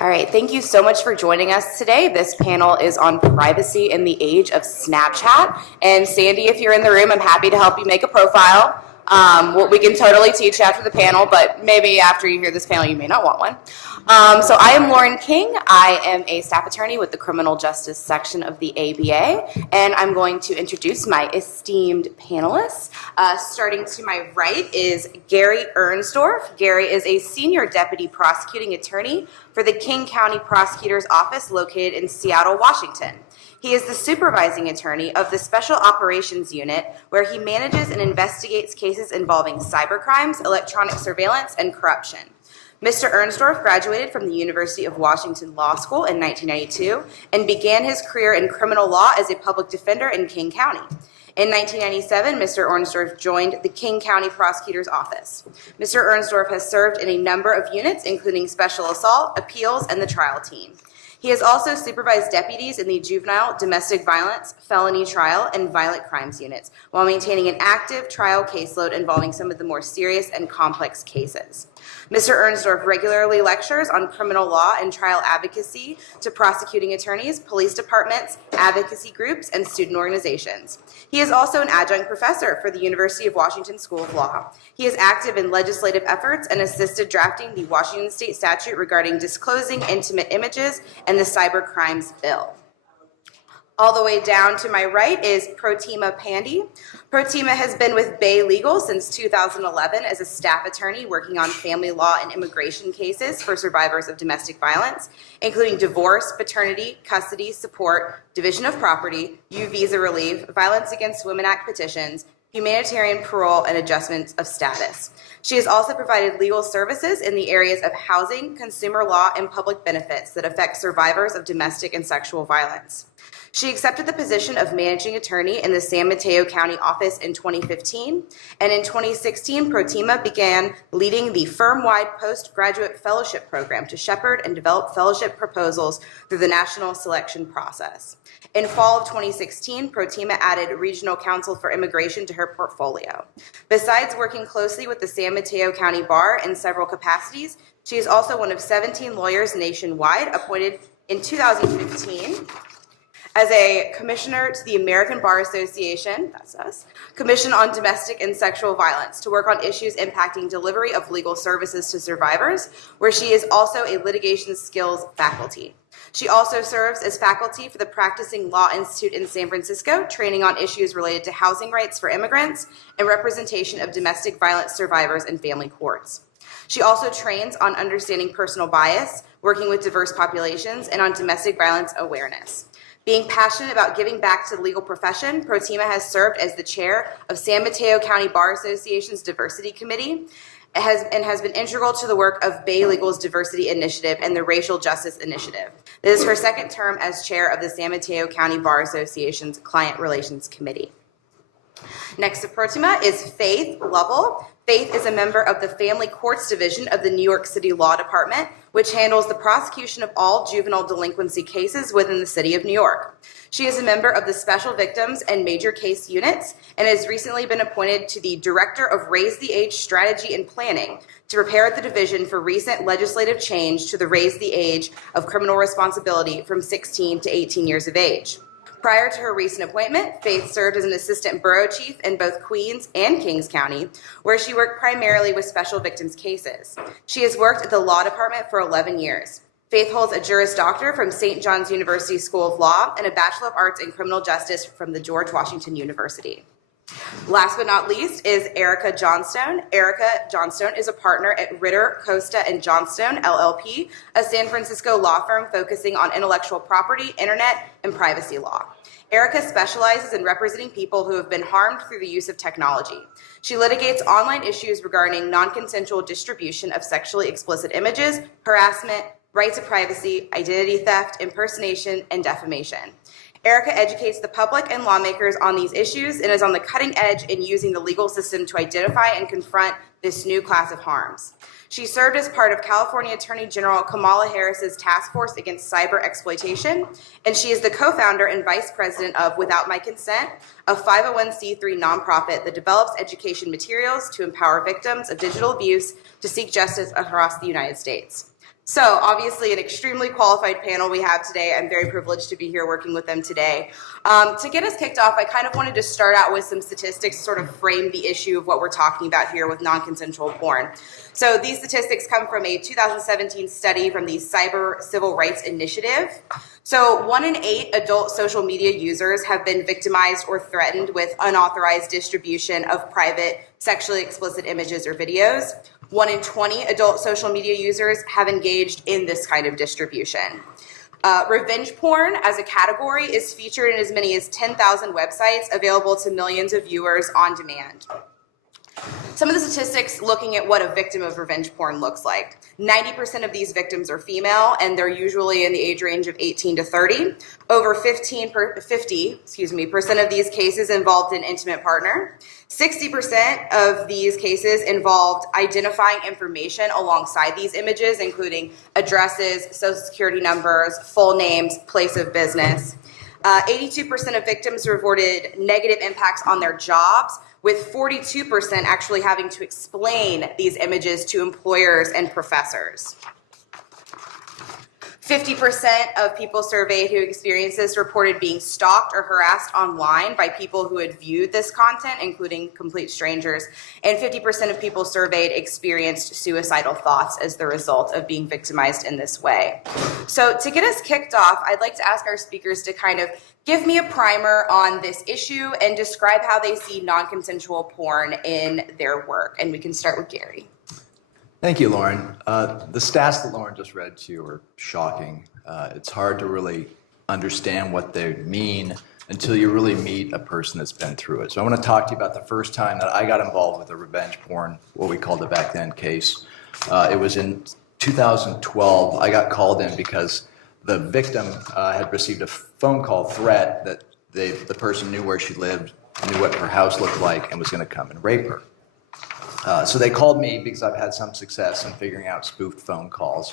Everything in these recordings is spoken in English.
All right, thank you so much for joining us today. This panel is on privacy in the age of Snapchat. And Sandy, if you're in the room, I'm happy to help you make a profile. We can totally teach after the panel, but maybe after you hear this panel, you may not want one. So I am Lauren King. I am a staff attorney with the Criminal Justice section of the ABA, and I'm going to introduce my esteemed panelists. Starting to my right is Gary Ernsdorf. Gary is a senior deputy prosecuting attorney for the King County Prosecutor's Office located in Seattle, Washington. He is the supervising attorney of the Special Operations Unit, where he manages and investigates cases involving cybercrimes, electronic surveillance, and corruption. Mr. Ernsdorf graduated from the University of Washington Law School in 1992 and began his career in criminal law as a public defender in King County. In 1997, Mr. Ernsdorf joined the King County Prosecutor's Office. Mr. Ernsdorf has served in a number of units, including special assault, appeals, and the trial team. He has also supervised deputies in the juvenile, domestic violence, felony trial, and violent crimes units, while maintaining an active trial caseload involving some of the more serious and complex cases. Mr. Ernsdorf regularly lectures on criminal law and trial advocacy to prosecuting attorneys, police departments, advocacy groups, and student organizations. He is also an adjunct professor for the University of Washington School of Law. He is active in legislative efforts and assisted drafting the Washington State statute regarding disclosing intimate images and the Cyber Crimes Bill. All the way down to my right is Protima Pandy. Protima has been with Bay Legal since 2011 as a staff attorney working on family law and immigration cases for survivors of domestic violence, including divorce, paternity, custody, support, division of property, U visa relief, Violence Against Women Act petitions, humanitarian parole, and adjustment of status. She has also provided legal services in the areas of housing, consumer law, and public benefits that affect survivors of domestic and sexual violence. She accepted the position of managing attorney in the San Mateo County office in 2015, and in 2016, Protima began leading the firm-wide postgraduate fellowship program to shepherd and develop fellowship proposals through the national selection process. In fall of 2016, Protima added Regional Counsel for Immigration to her portfolio. Besides working closely with the San Mateo County Bar in several capacities, she is also one of 17 lawyers nationwide appointed in 2015 as a commissioner to the American Bar Association, that's us, Commission on Domestic and Sexual Violence to work on issues impacting delivery of legal services to survivors, where she is also a litigation skills faculty. She also serves as faculty for the Practicing Law Institute in San Francisco, training on issues related to housing rights for immigrants and representation of domestic violence survivors in family courts. She also trains on understanding personal bias, working with diverse populations, and on domestic violence awareness. Being passionate about giving back to the legal profession, Protima has served as the chair of San Mateo County Bar Association's Diversity Committee and has been integral to the work of Bay Legal's Diversity Initiative and the Racial Justice Initiative. This is her second term as chair of the San Mateo County Bar Association's Client Relations Committee. Next to Protima is Faith Lovell. Faith is a member of the Family Courts Division of the New York City Law Department, which handles the prosecution of all juvenile delinquency cases within the city of New York. She is a member of the Special Victims and Major Case Units and has recently been appointed to the Director of Raise the Age Strategy and Planning to prepare the division for recent legislative change to the Raise the Age of criminal responsibility from 16 to 18 years of age. Prior to her recent appointment, Faith served as an assistant borough chief in both Queens and Kings County, where she worked primarily with special victims cases. She has worked at the law department for 11 years. Faith holds a Juris Doctor from St. John's University School of Law and a Bachelor of Arts in Criminal Justice from the George Washington University. Last but not least is Erica Johnstone. Erica Johnstone is a partner at Ritter, Costa & Johnstone, LLP, a San Francisco law firm focusing on intellectual property, internet, and privacy law. Erica specializes in representing people who have been harmed through the use of technology. She litigates online issues regarding non-consensual distribution of sexually explicit images, harassment, right to privacy, identity theft, impersonation, and defamation. Erica educates the public and lawmakers on these issues and is on the cutting edge in using the legal system to identify and confront this new class of harms. She served as part of California Attorney General Kamala Harris's Task Force Against Cyber Exploitation, and she is the co-founder and vice president of Without My Consent, a 501c3 nonprofit that develops education materials to empower victims of digital abuse to seek justice across the United States. So obviously an extremely qualified panel we have today. I'm very privileged to be here working with them today. To get us kicked off, I kind of wanted to start out with some statistics to sort of frame the issue of what we're talking about here with non-consensual porn. So these statistics come from a 2017 study from the Cyber Civil Rights Initiative. So 1 in 8 adult social media users have been victimized or threatened with unauthorized distribution of private sexually explicit images or videos. 1 in 20 adult social media users have engaged in this kind of distribution. Revenge porn as a category is featured in as many as 10,000 websites available to millions of viewers on demand. Some of the statistics looking at what a victim of revenge porn looks like. 90% of these victims are female, and they're usually in the age range of 18 to 30. Over 50% of these cases involved an intimate partner. 60% of these cases involved identifying information alongside these images, including addresses, social security numbers, full names, place of business. 82% of victims reported negative impacts on their jobs, with 42% actually having to explain these images to employers and professors. 50% of people surveyed who experienced this reported being stalked or harassed online by people who had viewed this content, including complete strangers. And 50% of people surveyed experienced suicidal thoughts as the result of being victimized in this way. So to get us kicked off, I'd like to ask our speakers to kind of give me a primer on this issue and describe how they see non-consensual porn in their work. And we can start with Gary. Thank you, Lauren. The stats that Lauren just read to you are shocking. It's hard to really understand what they mean until you really meet a person that's been through it. So I want to talk to you about the first time that I got involved with a revenge porn, what we called the back then case. It was in 2012. I got called in because the victim had received a phone call threat that the person knew where she lived, knew what her house looked like, and was going to come and rape her. So they called me because I've had some success in figuring out spoofed phone calls.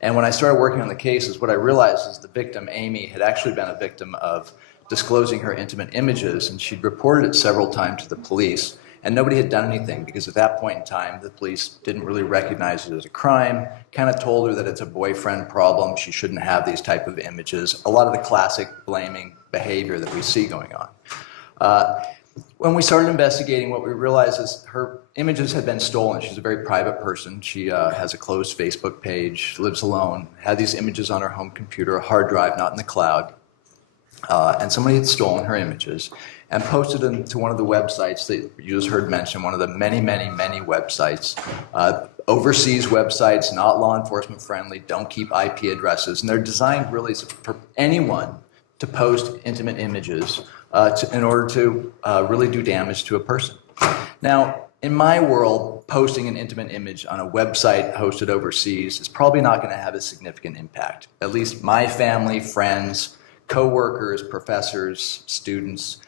And when I started working on the cases, what I realized is the victim, Amy, had actually been a victim of disclosing her intimate images, and she'd reported it several times to the police, and nobody had done anything because at that point in time, the police didn't really recognize it as a crime, kind of told her that it's a boyfriend problem, she shouldn't have these type of images, a lot of the classic blaming behavior that we see going on. When we started investigating, what we realized is her images had been stolen. She's a very private person. She has a closed Facebook page, lives alone, had these images on her home computer, a hard drive, not in the cloud. And somebody had stolen her images and posted them to one of the websites that you just heard mentioned, one of the many, many, many websites, overseas websites, not law enforcement friendly, don't keep IP addresses. And they're designed really for anyone to post intimate images in order to really do damage to a person. Now, in my world, posting an intimate image on a website hosted overseas is probably not going to have a significant impact. At least my family, friends, coworkers, professors, students,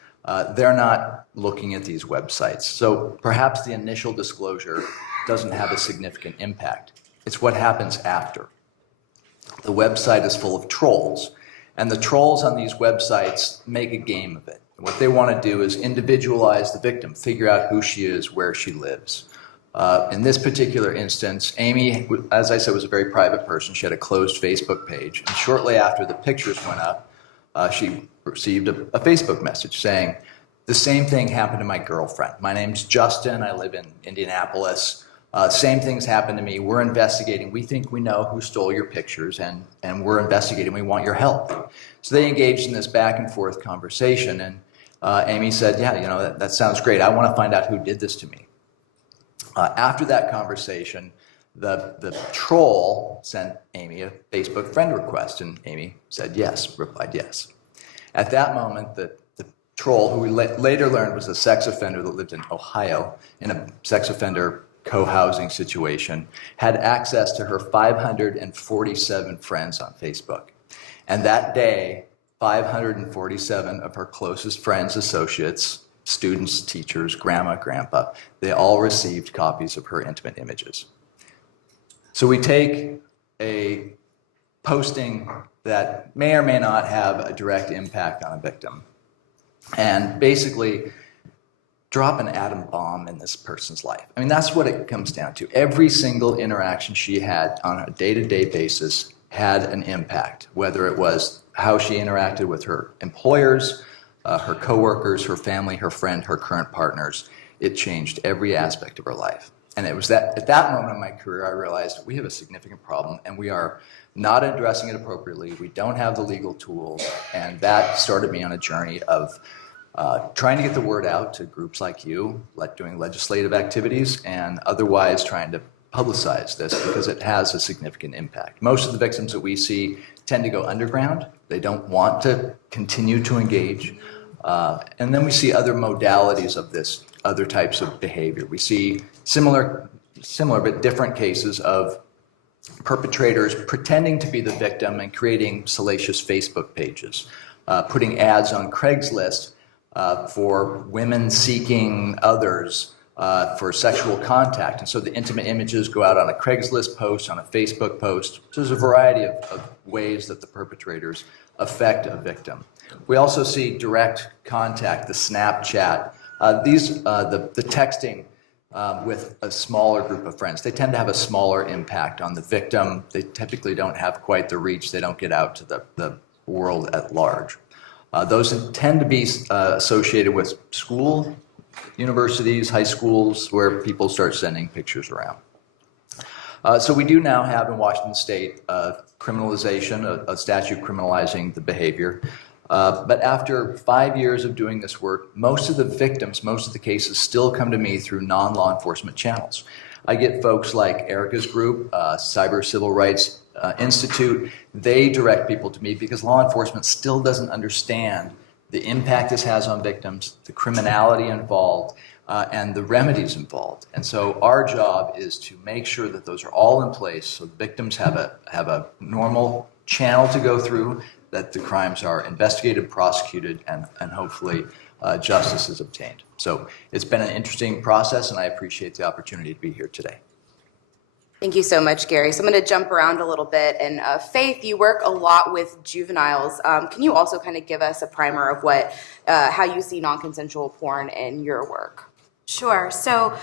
they're not looking at these websites. So perhaps the initial disclosure doesn't have a significant impact. It's what happens after. The website is full of trolls. And the trolls on these websites make a game of it. What they want to do is individualize the victim, figure out who she is, where she lives. In this particular instance, Amy, as I said, was a very private person. She had a closed Facebook page. And shortly after the pictures went up, she received a Facebook message saying, the same thing happened to my girlfriend. My name's Justin. I live in Indianapolis. Same things happened to me. We're investigating. We think we know who stole your pictures, and we're investigating. We want your help. So they engaged in this back and forth conversation, and Amy said, yeah, that sounds great. I want to find out who did this to me. After that conversation, the troll sent Amy a Facebook friend request, and Amy said yes, replied yes. At that moment, the troll, who we later learned was a sex offender that lived in Ohio, in a sex offender co-housing situation, had access to her 547 friends on Facebook. And that day, 547 of her closest friends, associates, students, teachers, grandma, grandpa, they all received copies of her intimate images. So we take a posting that may or may not have a direct impact on a victim, and basically drop an atom bomb in this person's life. I mean, that's what it comes down to. Every single interaction she had on a day-to-day basis had an impact, whether it was how she interacted with her employers, her coworkers, her family, her friend, her current partners. It changed every aspect of her life. And it was that at that moment in my career, I realized we have a significant problem and we are not addressing it appropriately. We don't have the legal tools. And that started me on a journey of trying to get the word out to groups like you, like doing legislative activities, and otherwise trying to publicize this because it has a significant impact. Most of the victims that we see tend to go underground. They don't want to continue to engage. And then we see other modalities of this, other types of behavior. We see similar but different cases of perpetrators pretending to be the victim and creating salacious Facebook pages, putting ads on Craigslist for women seeking others for sexual contact. And so the intimate images go out on a Craigslist post, on a Facebook post. So there's a variety of ways that the perpetrators affect a victim. We also see direct contact, the Snapchat. The texting with a smaller group of friends. They tend to have a smaller impact on the victim. They typically don't have quite the reach. They don't get out to the world at large. Those tend to be associated with school, universities, high schools, where people start sending pictures around. So we do now have in Washington State criminalization, a statute criminalizing the behavior. But after 5 years of doing this work, most of the victims, most of the cases still come to me through non-law enforcement channels. I get folks like Erica's group, Cyber Civil Rights Institute. They direct people to me because law enforcement still doesn't understand the impact this has on victims, the criminality involved, and the remedies involved. And so our job is to make sure that those are all in place so the victims have a normal channel to go through, that the crimes are investigated, prosecuted, and hopefully justice is obtained. So it's been an interesting process, and I appreciate the opportunity to be here today. Thank you so much, Gary. So I'm going to jump around a little bit. And Faith, you work a lot with juveniles. Can you also kind of give us a primer of how you see non-consensual porn in your work? Sure. So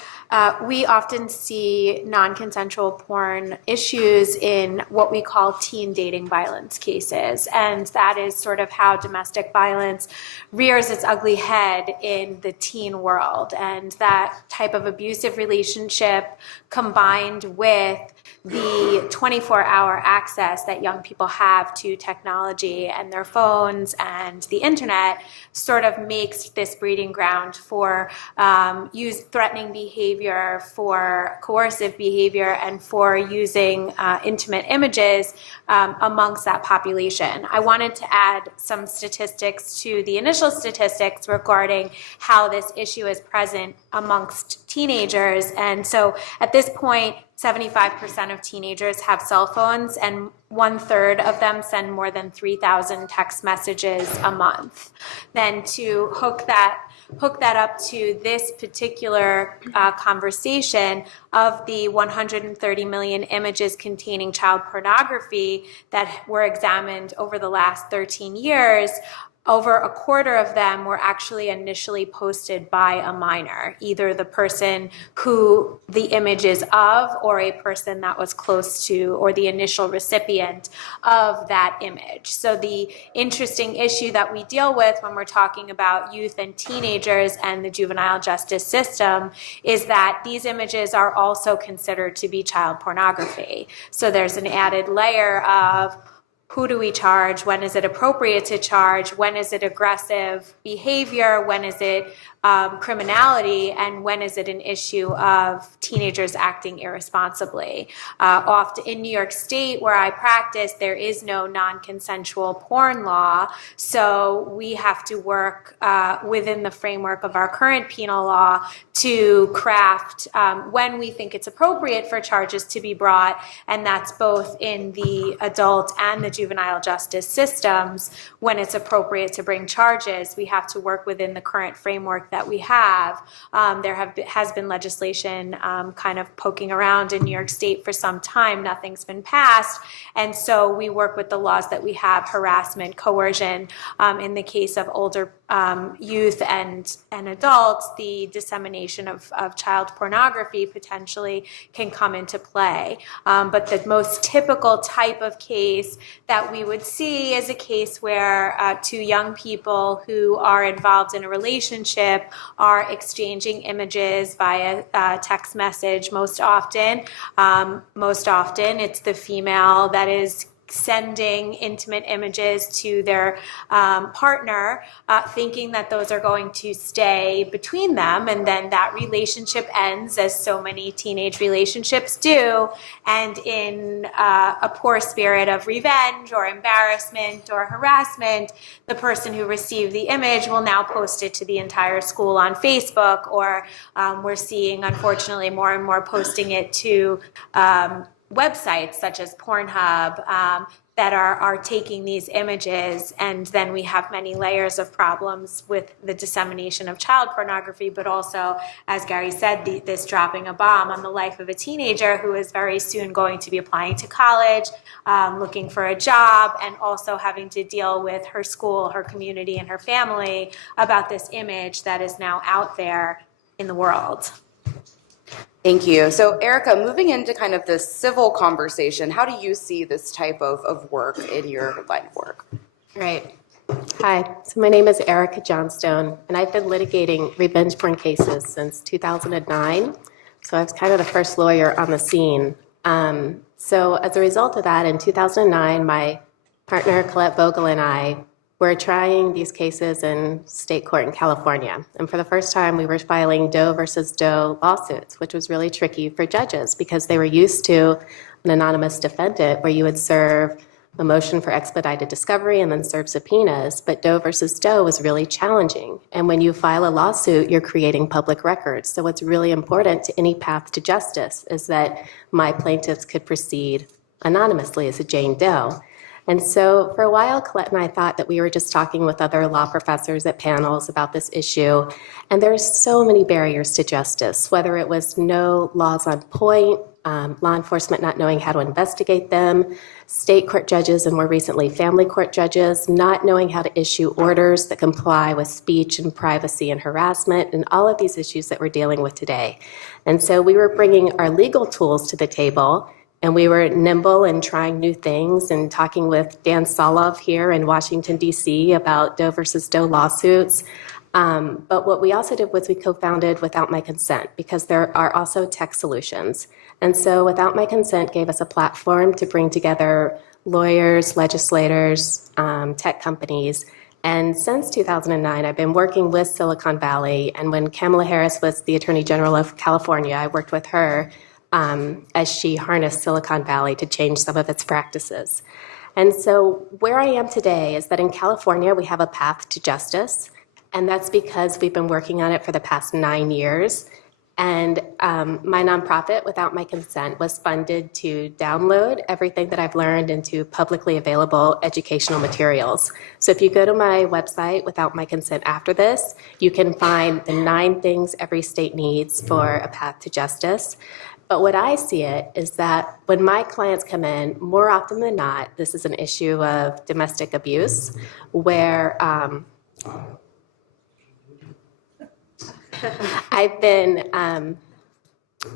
we often see non-consensual porn issues in what we call teen dating violence cases. And that is sort of how domestic violence rears its ugly head in the teen world. And that type of abusive relationship combined with the 24-hour access that young people have to technology and their phones and the internet sort of makes this breeding ground for threatening behavior, for coercive behavior, and for using intimate images amongst that population. I wanted to add some statistics to the initial statistics regarding how this issue is present amongst teenagers. And so at this point, 75% of teenagers have cell phones, and 1/3 of them send more than 3,000 text messages a month. Then to hook that up to this particular conversation, of the 130 million images containing child pornography that were examined over the last 13 years, over a quarter of them were actually initially posted by a minor, either the person who the image is of or a person that was close to or the initial recipient of that image. So the interesting issue that we deal with when we're talking about youth and teenagers and the juvenile justice system is that these images are also considered to be child pornography. So there's an added layer of who do we charge? When is it appropriate to charge? When is it aggressive behavior? When is it criminality? And when is it an issue of teenagers acting irresponsibly? Often in New York State, where I practice, there is no non-consensual porn law. So we have to work within the framework of our current penal law to craft when we think it's appropriate for charges to be brought. And that's both in the adult and the juvenile justice systems. When it's appropriate to bring charges, we have to work within the current framework that we have. Has been legislation kind of poking around in New York State for some time. Nothing's been passed. And so we work with the laws that we have, harassment, coercion, in the case of older youth and adults, the dissemination of child pornography potentially can come into play. But the most typical type of case that we would see is a case where two young people who are involved in a relationship are exchanging images via text message. Most often it's the female that is sending intimate images to their partner, thinking that those are going to stay between them, and then that relationship ends, as so many teenage relationships do, and in a poor spirit of revenge or embarrassment or harassment, the person who received the image will now post it to the entire school on Facebook, or we're seeing, unfortunately, more and more posting it to websites such as Pornhub that are taking these images, and then we have many layers of problems with the dissemination of child pornography, but also, as Gary said, this dropping a bomb on the life of a teenager who is very soon going to be applying to college, looking for a job, and also having to deal with her school, her community, and her family about this image that is now out there in the world. Thank you. So Erica, moving into kind of the civil conversation, how do you see this type of work in your line of work? Right. Hi, so my name is Erica Johnstone, and I've been litigating revenge porn cases since 2009. So I was kind of the first lawyer on the scene. So as a result of that, in 2009, my partner Colette Vogel and I were trying these cases in state court in California. And for the first time, we were filing Doe versus Doe lawsuits, which was really tricky for judges because they were used to an anonymous defendant where you would serve a motion for expedited discovery and then serve subpoenas. But Doe versus Doe was really challenging. And when you file a lawsuit, you're creating public records. So what's really important to any path to justice is that my plaintiffs could proceed anonymously as a Jane Doe. And so for a while, Colette and I thought that we were just talking with other law professors at panels about this issue. And there's so many barriers to justice, whether it was no laws on point, law enforcement not knowing how to investigate them, state court judges and more recently family court judges not knowing how to issue orders that comply with speech and privacy and harassment, and all of these issues that we're dealing with today. And so we were bringing our legal tools to the table, and we were nimble and trying new things and talking with Dan Solov here in Washington, D.C. about Doe versus Doe lawsuits. But what we also did was we co-founded Without My Consent, because there are also tech solutions. And so Without My Consent gave us a platform to bring together lawyers, legislators, tech companies. And since 2009, I've been working with Silicon Valley. And when Kamala Harris was the Attorney General of California, I worked with her as she harnessed Silicon Valley to change some of its practices. And so where I am today is that in California, we have a path to justice. And that's because we've been working on it for the past 9 years. And my nonprofit, Without My Consent, was funded to download everything that I've learned into publicly available educational materials. So if you go to my website, Without My Consent, after this, you can find the 9 things every state needs for a path to justice. But what I see it is that when my clients come in, more often than not, this is an issue of domestic abuse, where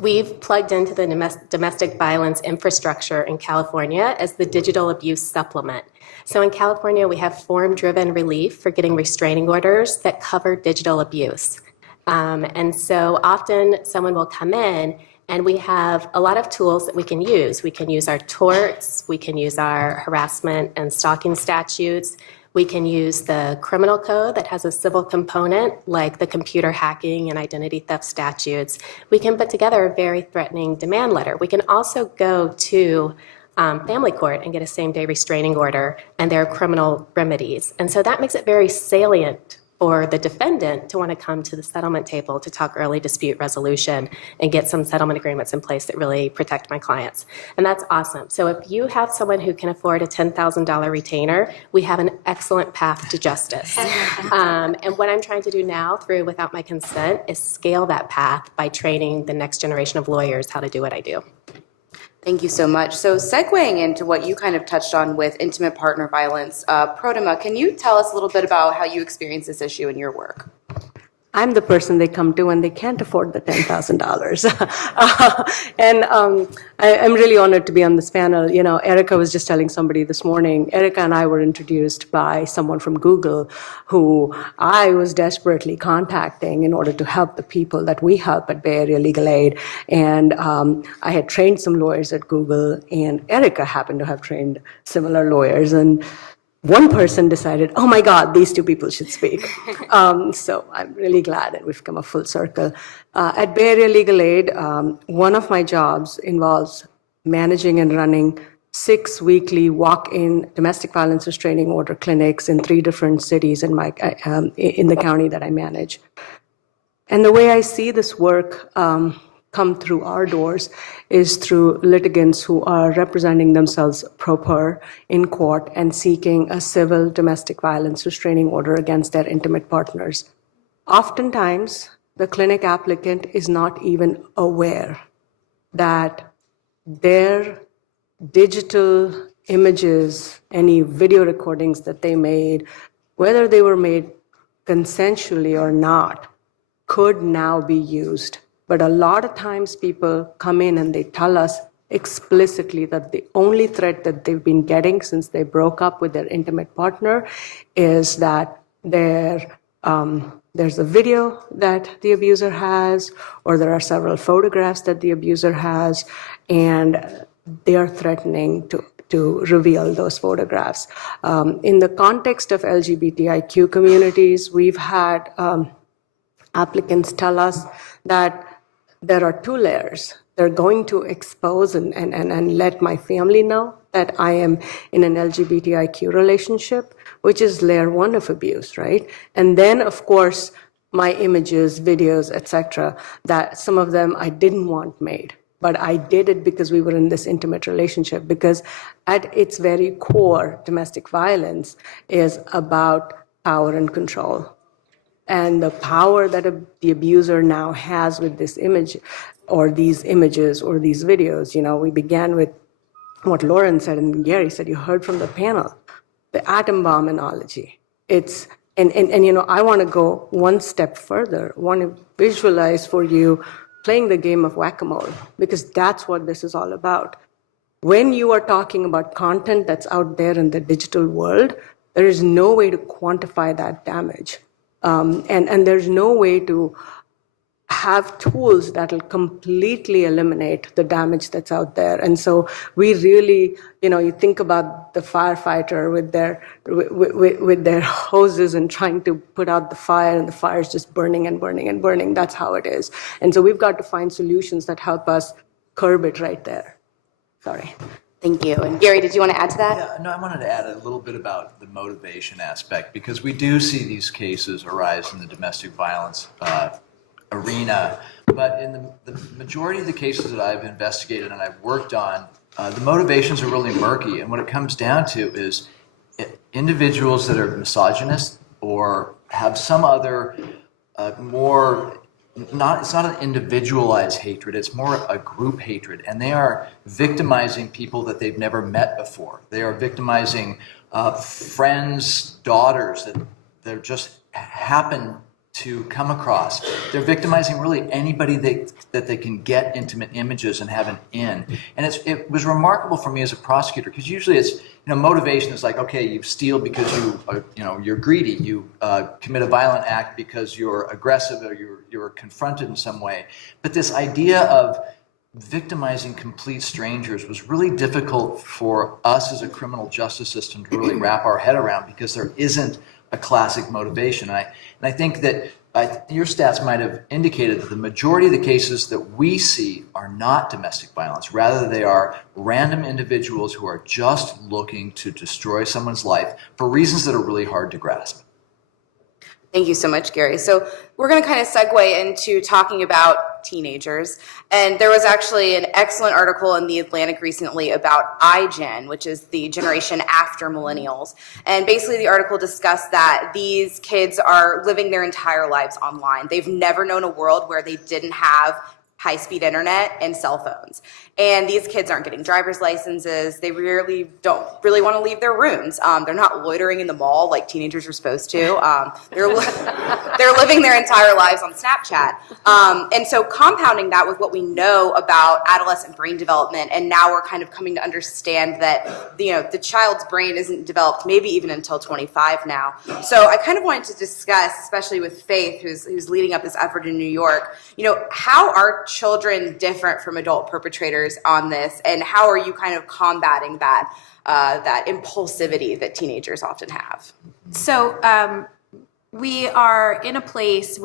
we've plugged into the domestic violence infrastructure in California as the digital abuse supplement. So in California, we have form-driven relief for getting restraining orders that cover digital abuse. And so often someone will come in and we have a lot of tools that we can use. We can use our torts, we can use our harassment and stalking statutes, we can use the criminal code that has a civil component, like the computer hacking and identity theft statutes. We can put together a very threatening demand letter. We can also go to family court and get a same-day restraining order, and there are criminal remedies. And so that makes it very salient for the defendant to want to come to the settlement table to talk early dispute resolution and get some settlement agreements in place that really protect my clients. And that's awesome. So if you have someone who can afford a $10,000 retainer, we have an excellent path to justice. And what I'm trying to do now through Without My Consent is scale that path by training the next generation of lawyers how to do what I do. Thank you so much. So segueing into what you kind of touched on with intimate partner violence, Prodema, can you tell us a little bit about how you experience this issue in your work? I'm the person they come to when they can't afford the $10,000. I'm really honored to be on this panel. You know, Erica was just telling somebody this morning, Erica and I were introduced by someone from Google who I was desperately contacting in order to help the people that we help at Bay Area Legal Aid. And I had trained some lawyers at Google, and Erica happened to have trained similar lawyers. And one person decided, oh my God, these two people should speak. So I'm really glad that we've come a full circle. At Bay Area Legal Aid, one of my jobs involves managing and running 6 weekly walk-in domestic violence restraining order clinics in 3 different cities in the county that I manage. And the way I see this work come through our doors is through litigants who are representing themselves pro per in court and seeking a civil domestic violence restraining order against their intimate partners. Oftentimes, the clinic applicant is not even aware that their digital images, any video recordings that they made, whether they were made consensually or not, could now be used. But a lot of times people come in and they tell us explicitly that the only threat that they've been getting since they broke up with their intimate partner is that there's a video that the abuser has, or there are several photographs that the abuser has, and they are threatening to reveal those photographs. In the context of LGBTIQ communities, we've had applicants tell us that there are 2 layers. They're going to expose and let my family know that I am in an LGBTIQ relationship, which is layer 1 of abuse, right? And then, of course, my images, videos, etc., that some of them I didn't want made, but I did it because we were in this intimate relationship, because at its very core, domestic violence is about power and control. And the power that the abuser now has with this image or these images or these videos. You know, we began with what Lauren said and Gary said, you heard from the panel, the atom bomb analogy. It's, and you know, I want to go one step further. I want to visualize for you playing the game of whack-a-mole, because that's what this is all about. When you are talking about content that's out there in the digital world, there is no way to quantify that damage. And there's no way to have tools that will completely eliminate the damage that's out there. And so we really, you know, you think about the firefighter with their hoses and trying to put out the fire, and the fire is just burning and burning and burning. That's how it is. And so we've got to find solutions that help us curb it right there. Sorry. Thank you. And Gary, did you want to add to that? Yeah, no, I wanted to add a little bit about the motivation aspect, because we do see these cases arise in the domestic violence arena, but in the majority of the cases that I've investigated and I've worked on, the motivations are really murky, and what it comes down to is individuals that are misogynist or have some other it's not an individualized hatred, it's more a group hatred, and they are victimizing people that they've never met before. They are victimizing friends, daughters that they just happen to come across. They're victimizing really anybody that they can get intimate images and have an in. And it was remarkable for me as a prosecutor, because usually it's, motivation is like, okay, you steal because you're greedy. You commit a violent act because you're aggressive or you're confronted in some way. But this idea of victimizing complete strangers was really difficult for us as a criminal justice system to really wrap our head around, because there isn't a classic motivation. And I think that your stats might have indicated that the majority of the cases that we see are not domestic violence. Rather, they are random individuals who are just looking to destroy someone's life for reasons that are really hard to grasp. Thank you so much, Gary. So we're going to kind of segue into talking about teenagers. And there was actually an excellent article in The Atlantic recently about iGen, which is the generation after millennials. And basically the article discussed that these kids are living their entire lives online. They've never known a world where they didn't have high-speed internet, and cell phones. And these kids aren't getting driver's licenses. They don't really want to leave their rooms. They're not loitering in the mall like teenagers are supposed to. They're living their entire lives on Snapchat. And so compounding that with what we know about adolescent brain development, and now we're kind of coming to understand that the child's brain isn't developed maybe even until 25 now. So I kind of wanted to discuss, especially with Faith, who's leading up this effort in New York, how are children different from adult perpetrators on this, and how are you kind of combating that impulsivity that teenagers often have? So we are in a place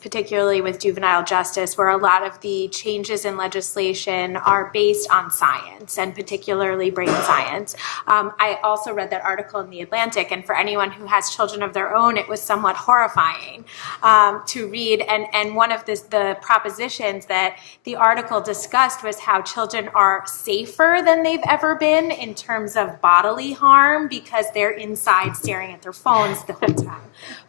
particularly with juvenile justice, where a lot of the changes in legislation are based on science, and particularly brain science. I also read that article in The Atlantic, and for anyone who has children of their own, it was somewhat horrifying to read. And one of the propositions that the article discussed was how children are safer than they've ever been in terms of bodily harm, because they're inside staring at their phones the whole time.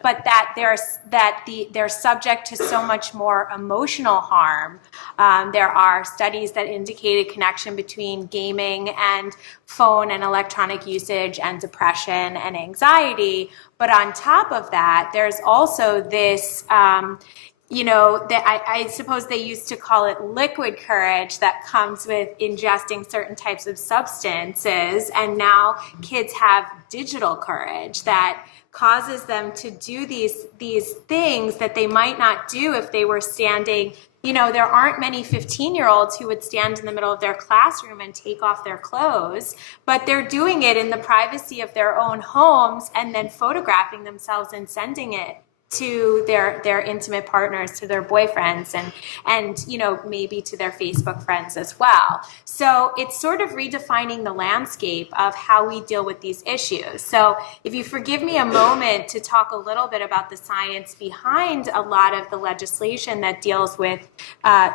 But that they're subject to so much more emotional harm. There are studies that indicate a connection between gaming and phone and electronic usage and depression and anxiety. But on top of that, there's also this that I suppose they used to call it liquid courage that comes with ingesting certain types of substances. And now kids have digital courage that causes them to do these things that they might not do if they were standing. There aren't many 15-year-olds who would stand in the middle of their classroom and take off their clothes, but they're doing it in the privacy of their own homes and then photographing themselves and sending it to their intimate partners, to their boyfriends, and maybe to their Facebook friends as well. So it's sort of redefining the landscape of how we deal with these issues. So if you forgive me a moment to talk a little bit about the science behind a lot of the legislation that deals with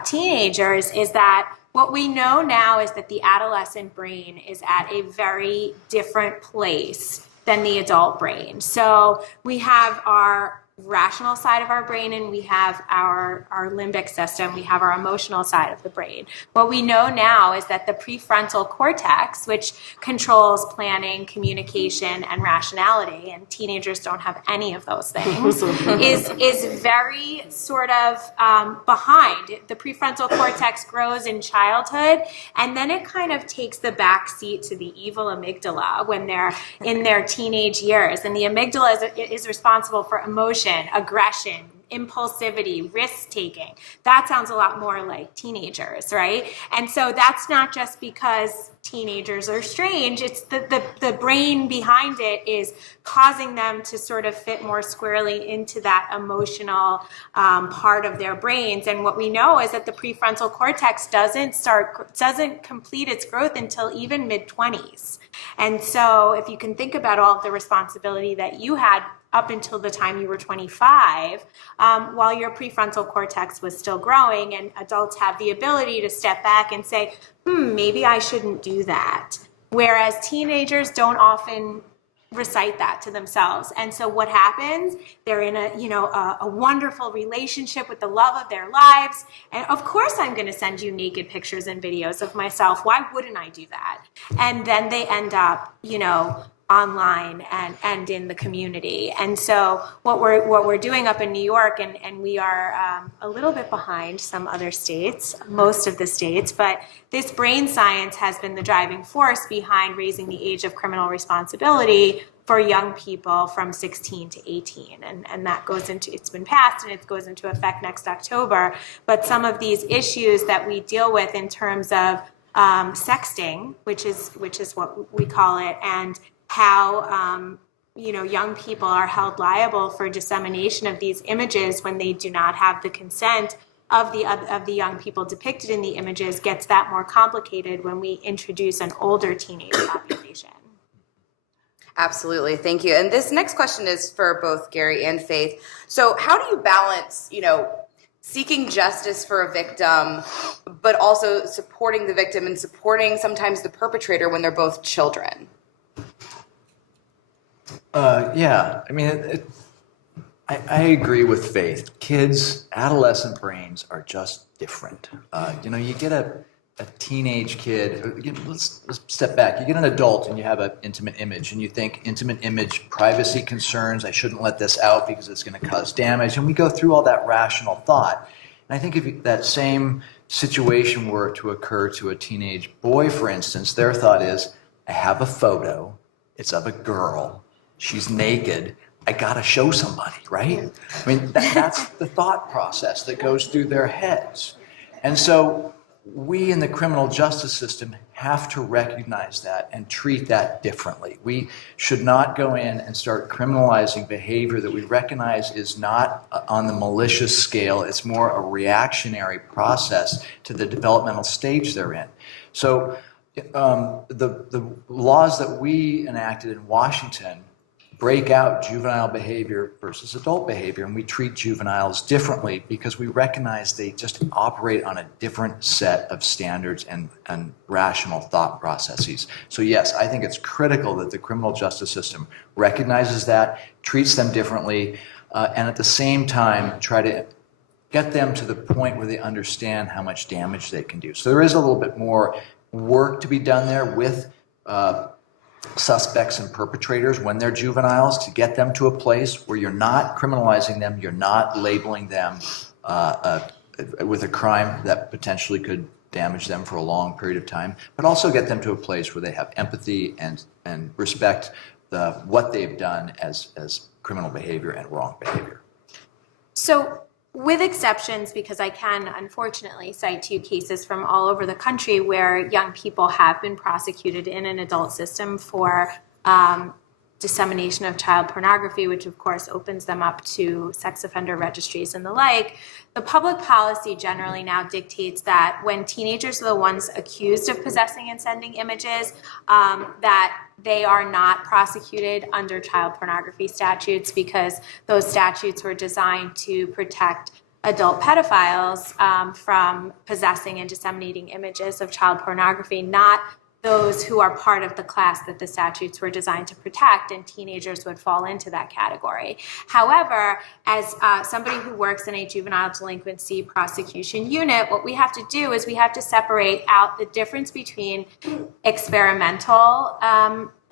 teenagers, is that what we know now is that the adolescent brain is at a very different place than the adult brain. So we have our rational side of our brain, and we have our limbic system, we have our emotional side of the brain. What we know now is that the prefrontal cortex, which controls planning, communication, and rationality, and teenagers don't have any of those things, is very sort of behind. The prefrontal cortex grows in childhood, and then it kind of takes the back seat to the evil amygdala when they're in their teenage years. And the amygdala is responsible for emotion, aggression, impulsivity, risk-taking. That sounds a lot more like teenagers, right? And so that's not just because teenagers are strange. It's the brain behind it is causing them to sort of fit more squarely into that emotional part of their brains. And what we know is that the prefrontal cortex doesn't complete its growth until even mid-20s. And so if you can think about all of the responsibility that you had up until the time you were 25, while your prefrontal cortex was still growing, and adults have the ability to step back and say, maybe I shouldn't do that. Whereas teenagers don't often recite that to themselves. And so what happens? They're in a wonderful relationship with the love of their lives. And of course I'm going to send you naked pictures and videos of myself. Why wouldn't I do that? And then they end up, online and in the community. And so what we're doing up in New York, and we are a little bit behind some other states, most of the states, but this brain science has been the driving force behind raising the age of criminal responsibility for young people from 16 to 18. And that it's been passed, and it goes into effect next October. But some of these issues that we deal with in terms of sexting, which is what we call it, and how young people are held liable for dissemination of these images when they do not have the consent of the young people depicted in the images, gets that more complicated when we introduce an older teenage population. Absolutely, thank you. And this next question is for both Gary and Faith. So how do you balance, seeking justice for a victim, but also supporting the victim and supporting sometimes the perpetrator when they're both children? Yeah, I mean, I agree with Faith. Kids, adolescent brains are just different. You get a teenage kid, let's step back. You get an adult and you have an intimate image and you think intimate image, privacy concerns, I shouldn't let this out because it's going to cause damage. And we go through all that rational thought. And I think if that same situation were to occur to a teenage boy, for instance, their thought is, I have a photo, it's of a girl, she's naked, I gotta show somebody, right? I mean, that's the thought process that goes through their heads. And so we in the criminal justice system have to recognize that and treat that differently. We should not go in and start criminalizing behavior that we recognize is not on the malicious scale. It's more a reactionary process to the developmental stage they're in. So the laws that we enacted in Washington break out juvenile behavior versus adult behavior, and we treat juveniles differently because we recognize they just operate on a different set of standards and rational thought processes. So yes, I think it's critical that the criminal justice system recognizes that, treats them differently, and at the same time try to get them to the point where they understand how much damage they can do. So there is a little bit more work to be done there with suspects and perpetrators when they're juveniles to get them to a place where you're not criminalizing them, you're not labeling them with a crime that potentially could damage them for a long period of time, but also get them to a place where they have empathy and respect what they've done as criminal behavior and wrong behavior. So with exceptions, because I can unfortunately cite 2 cases from all over the country where young people have been prosecuted in an adult system for dissemination of child pornography, which of course opens them up to sex offender registries and the like, the public policy generally now dictates that when teenagers are the ones accused of possessing and sending images, that they are not prosecuted under child pornography statutes because those statutes were designed to protect adult pedophiles from possessing and disseminating images of child pornography, not those who are part of the class that the statutes were designed to protect, and teenagers would fall into that category. However, as somebody who works in a juvenile delinquency prosecution unit, what we have to do is we have to separate out the difference between experimental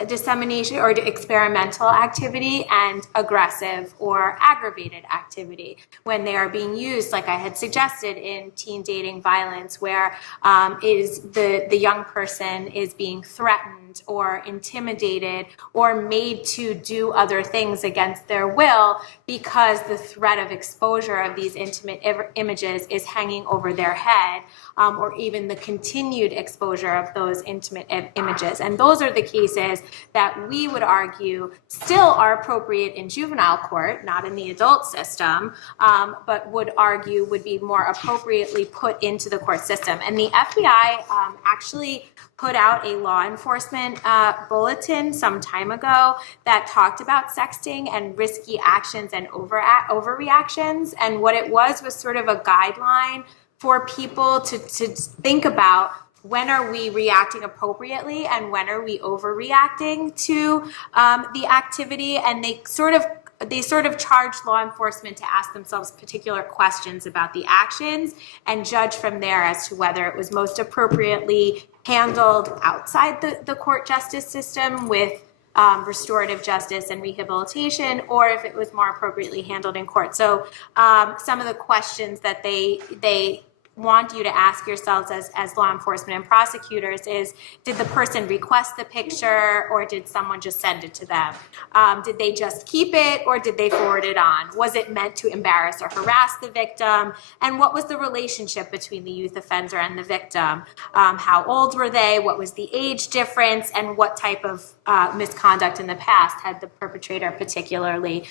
dissemination or experimental activity and aggressive or aggravated activity when they are being used, like I had suggested, in teen dating violence, where is the young person is being threatened or intimidated or made to do other things against their will because the threat of exposure of these intimate images is hanging over their head, or even the continued exposure of those intimate images. And those are the cases that we would argue still are appropriate in juvenile court, not in the adult system, but would argue would be more appropriately put into the court system. And the FBI actually put out a law enforcement bulletin some time ago that talked about sexting and risky actions and overreactions. And what it was sort of a guideline for people to think about when are we reacting appropriately and when are we overreacting to the activity. And they sort of charged law enforcement to ask themselves particular questions about the actions and judge from there as to whether it was most appropriately handled outside the court justice system with restorative justice and rehabilitation, or if it was more appropriately handled in court. So some of the questions that they want you to ask yourselves as law enforcement and prosecutors is, did the person request the picture or did someone just send it to them? Did they just keep it or did they forward it on? Was it meant to embarrass or harass the victim? And what was the relationship between the youth offender and the victim? How old were they? What was the age difference? And what type of misconduct in the past had the perpetrator particularly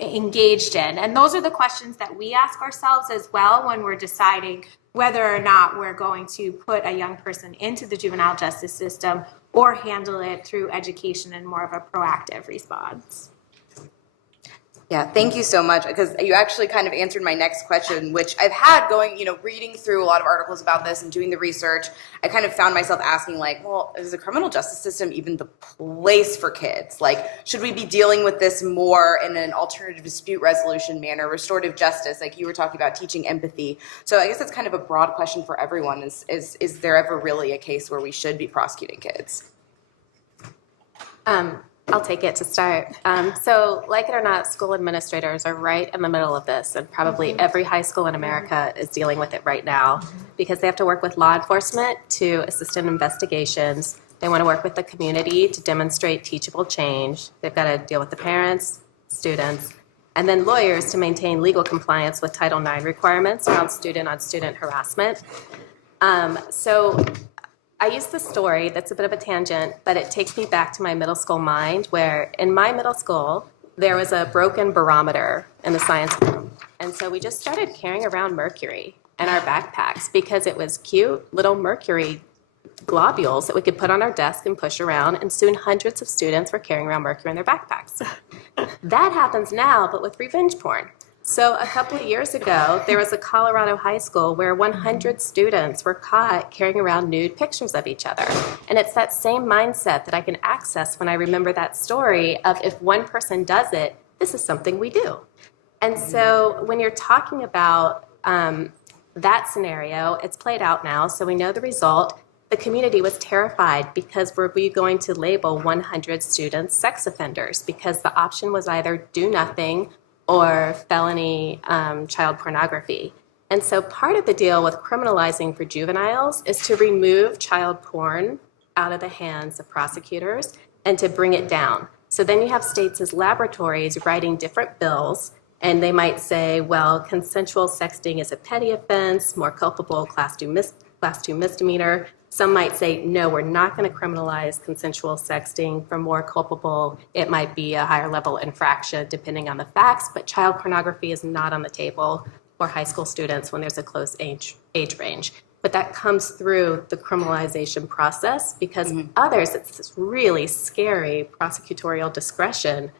engaged in? And those are the questions that we ask ourselves as well when we're deciding whether or not we're going to put a young person into the juvenile justice system or handle it through education and more of a proactive response. Yeah, thank you so much, because you actually kind of answered my next question, which I've had going, reading through a lot of articles about this and doing the research. I kind of found myself asking, like, well, is the criminal justice system even the place for kids? Like, should we be dealing with this more in an alternative dispute resolution manner, restorative justice, like you were talking about, teaching empathy? So I guess that's kind of a broad question for everyone, is there ever really a case where we should be prosecuting kids? I'll take it to start. So, like it or not, school administrators are right in the middle of this, and probably every high school in America is dealing with it right now because they have to work with law enforcement to assist in investigations. They want to work with the community to demonstrate teachable change. They've got to deal with the parents, students, and then lawyers to maintain legal compliance with Title IX requirements around student-on-student harassment. So I use this story that's a bit of a tangent, but it takes me back to my middle school mind, where in my middle school, there was a broken barometer in the science room. And so we just started carrying around mercury in our backpacks because it was cute little mercury globules that we could put on our desk and push around. And soon hundreds of students were carrying around mercury in their backpacks. That happens now, but with revenge porn. So a couple of years ago, there was a Colorado high school where 100 students were caught carrying around nude pictures of each other. And it's that same mindset that I can access when I remember that story of if one person does it, this is something we do. And so when you're talking about that scenario, it's played out now, so we know the result. The community was terrified because were we going to label 100 students sex offenders? Because the option was either do nothing or felony child pornography. And so part of the deal with criminalizing for juveniles is to remove child porn out of the hands of prosecutors and to bring it down. So then you have states as laboratories writing different bills, and they might say, well, consensual sexting is a petty offense, more culpable, class 2 misdemeanor. Some might say, no, we're not going to criminalize consensual sexting. For more culpable, it might be a higher level infraction depending on the facts, but child pornography is not on the table for high school students when there's a close age range. But that comes through the criminalization process because others, it's this really scary prosecutorial discretion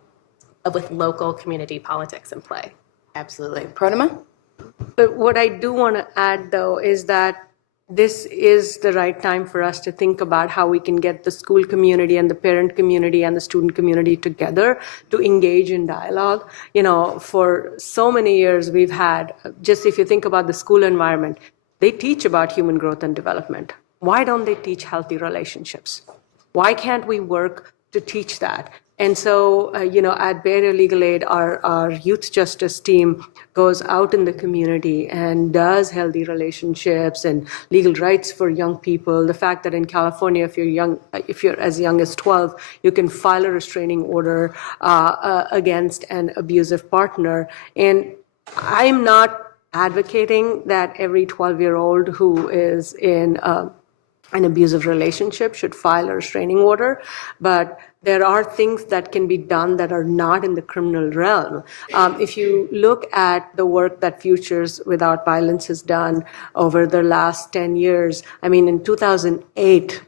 with local community politics in play. Absolutely. Pronima? But what I do want to add, though, is that this is the right time for us to think about how we can get the school community and the parent community and the student community together to engage in dialogue. For so many years we've had, just if you think about the school environment, they teach about human growth and development. Why don't they teach healthy relationships? Why can't we work to teach that? And so, at Bay Area Legal Aid, our youth justice team goes out in the community and does healthy relationships and legal rights for young people. The fact that in California, if you're as young as 12, you can file a restraining order against an abusive partner. And I'm not advocating that every 12-year-old who is in an abusive relationship should file a restraining order, but there are things that can be done that are not in the criminal realm. If you look at the work that Futures Without Violence has done over the last 10 years, I mean, in 2008,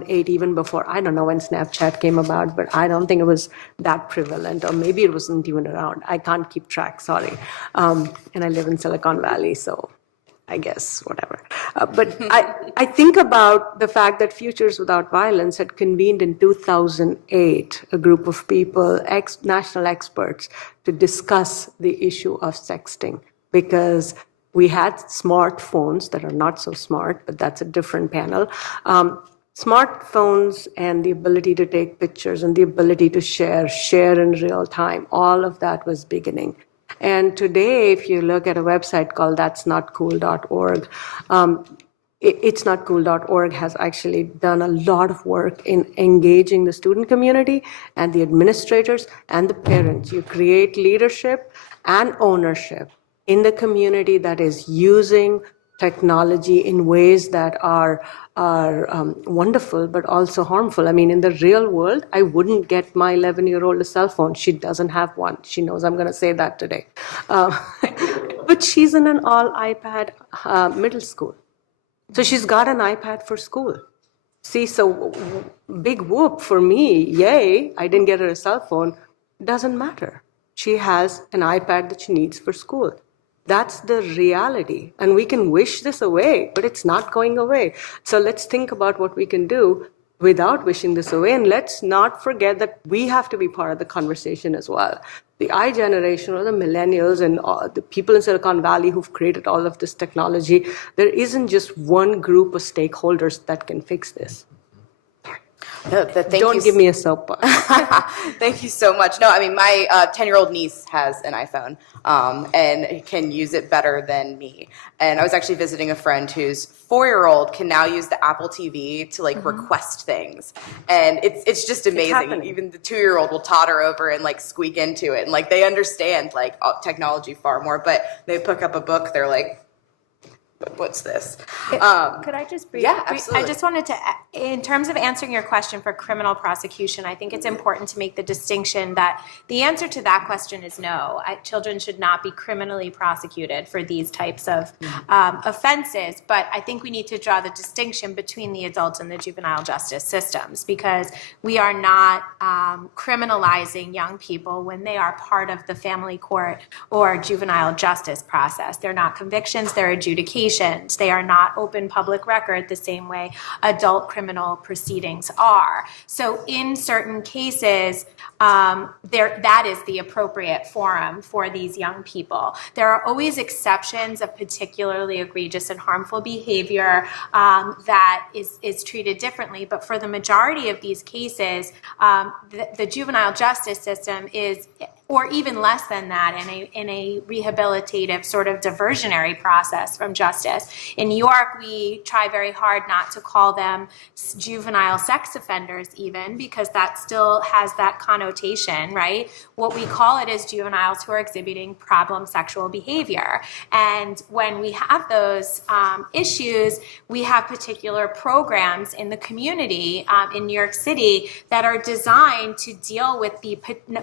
even before, I don't know when Snapchat came about, but I don't think it was that prevalent, or maybe it wasn't even around. I can't keep track, sorry. And I live in Silicon Valley, so I guess, whatever. But I think about the fact that Futures Without Violence had convened in 2008 a group of people, national experts, to discuss the issue of sexting, because we had smartphones that are not so smart, but that's a different panel. Smartphones and the ability to take pictures and the ability to share in real time, all of that was beginning. And today, if you look at a website called that'snotcool.org, itsnotcool.org has actually done a lot of work in engaging the student community and the administrators and the parents. You create leadership and ownership in the community that is using technology in ways that are wonderful, but also harmful. I mean, in the real world, I wouldn't get my 11-year-old a cell phone. She doesn't have one. She knows I'm going to say that today. But she's in an all iPad middle school. So she's got an iPad for school. See, so big whoop for me. Yay, I didn't get her a cell phone. Doesn't matter. she has an iPad that she needs for school. That's the reality. And we can wish this away, but it's not going away. So let's think about what we can do without wishing this away. And let's not forget that we have to be part of the conversation as well. The I generation or the millennials and the people in Silicon Valley who've created all of this technology, there isn't just one group of stakeholders that can fix this. Don't give me a soapbox. Thank you so much. No, I mean, my 10-year-old niece has an iPhone and can use it better than me. And I was actually visiting a friend whose 4-year-old can now use the Apple TV to request things. And it's just amazing. Even the 2-year-old will totter over and squeak into it. And they understand technology far more, but they pick up a book, they're like, what's this? Could I just briefly? Yeah, absolutely. I just wanted to, in terms of answering your question for criminal prosecution, I think it's important to make the distinction that the answer to that question is no. Children should not be criminally prosecuted for these types of offenses. But I think we need to draw the distinction between the adult and the juvenile justice systems, because we are not criminalizing young people when they are part of the family court or juvenile justice process. They're not convictions, they're adjudications. They are not open public record the same way adult criminal proceedings are. So in certain cases, that is the appropriate forum for these young people. There are always exceptions of particularly egregious and harmful behavior that is treated differently. But for the majority of these cases, the juvenile justice system is, or even less than that, in a rehabilitative sort of diversionary process from justice. In New York, we try very hard not to call them juvenile sex offenders even, because that still has that connotation, right? What we call it is juveniles who are exhibiting problem sexual behavior. And when we have those issues, we have particular programs in the community in New York City that are designed to deal with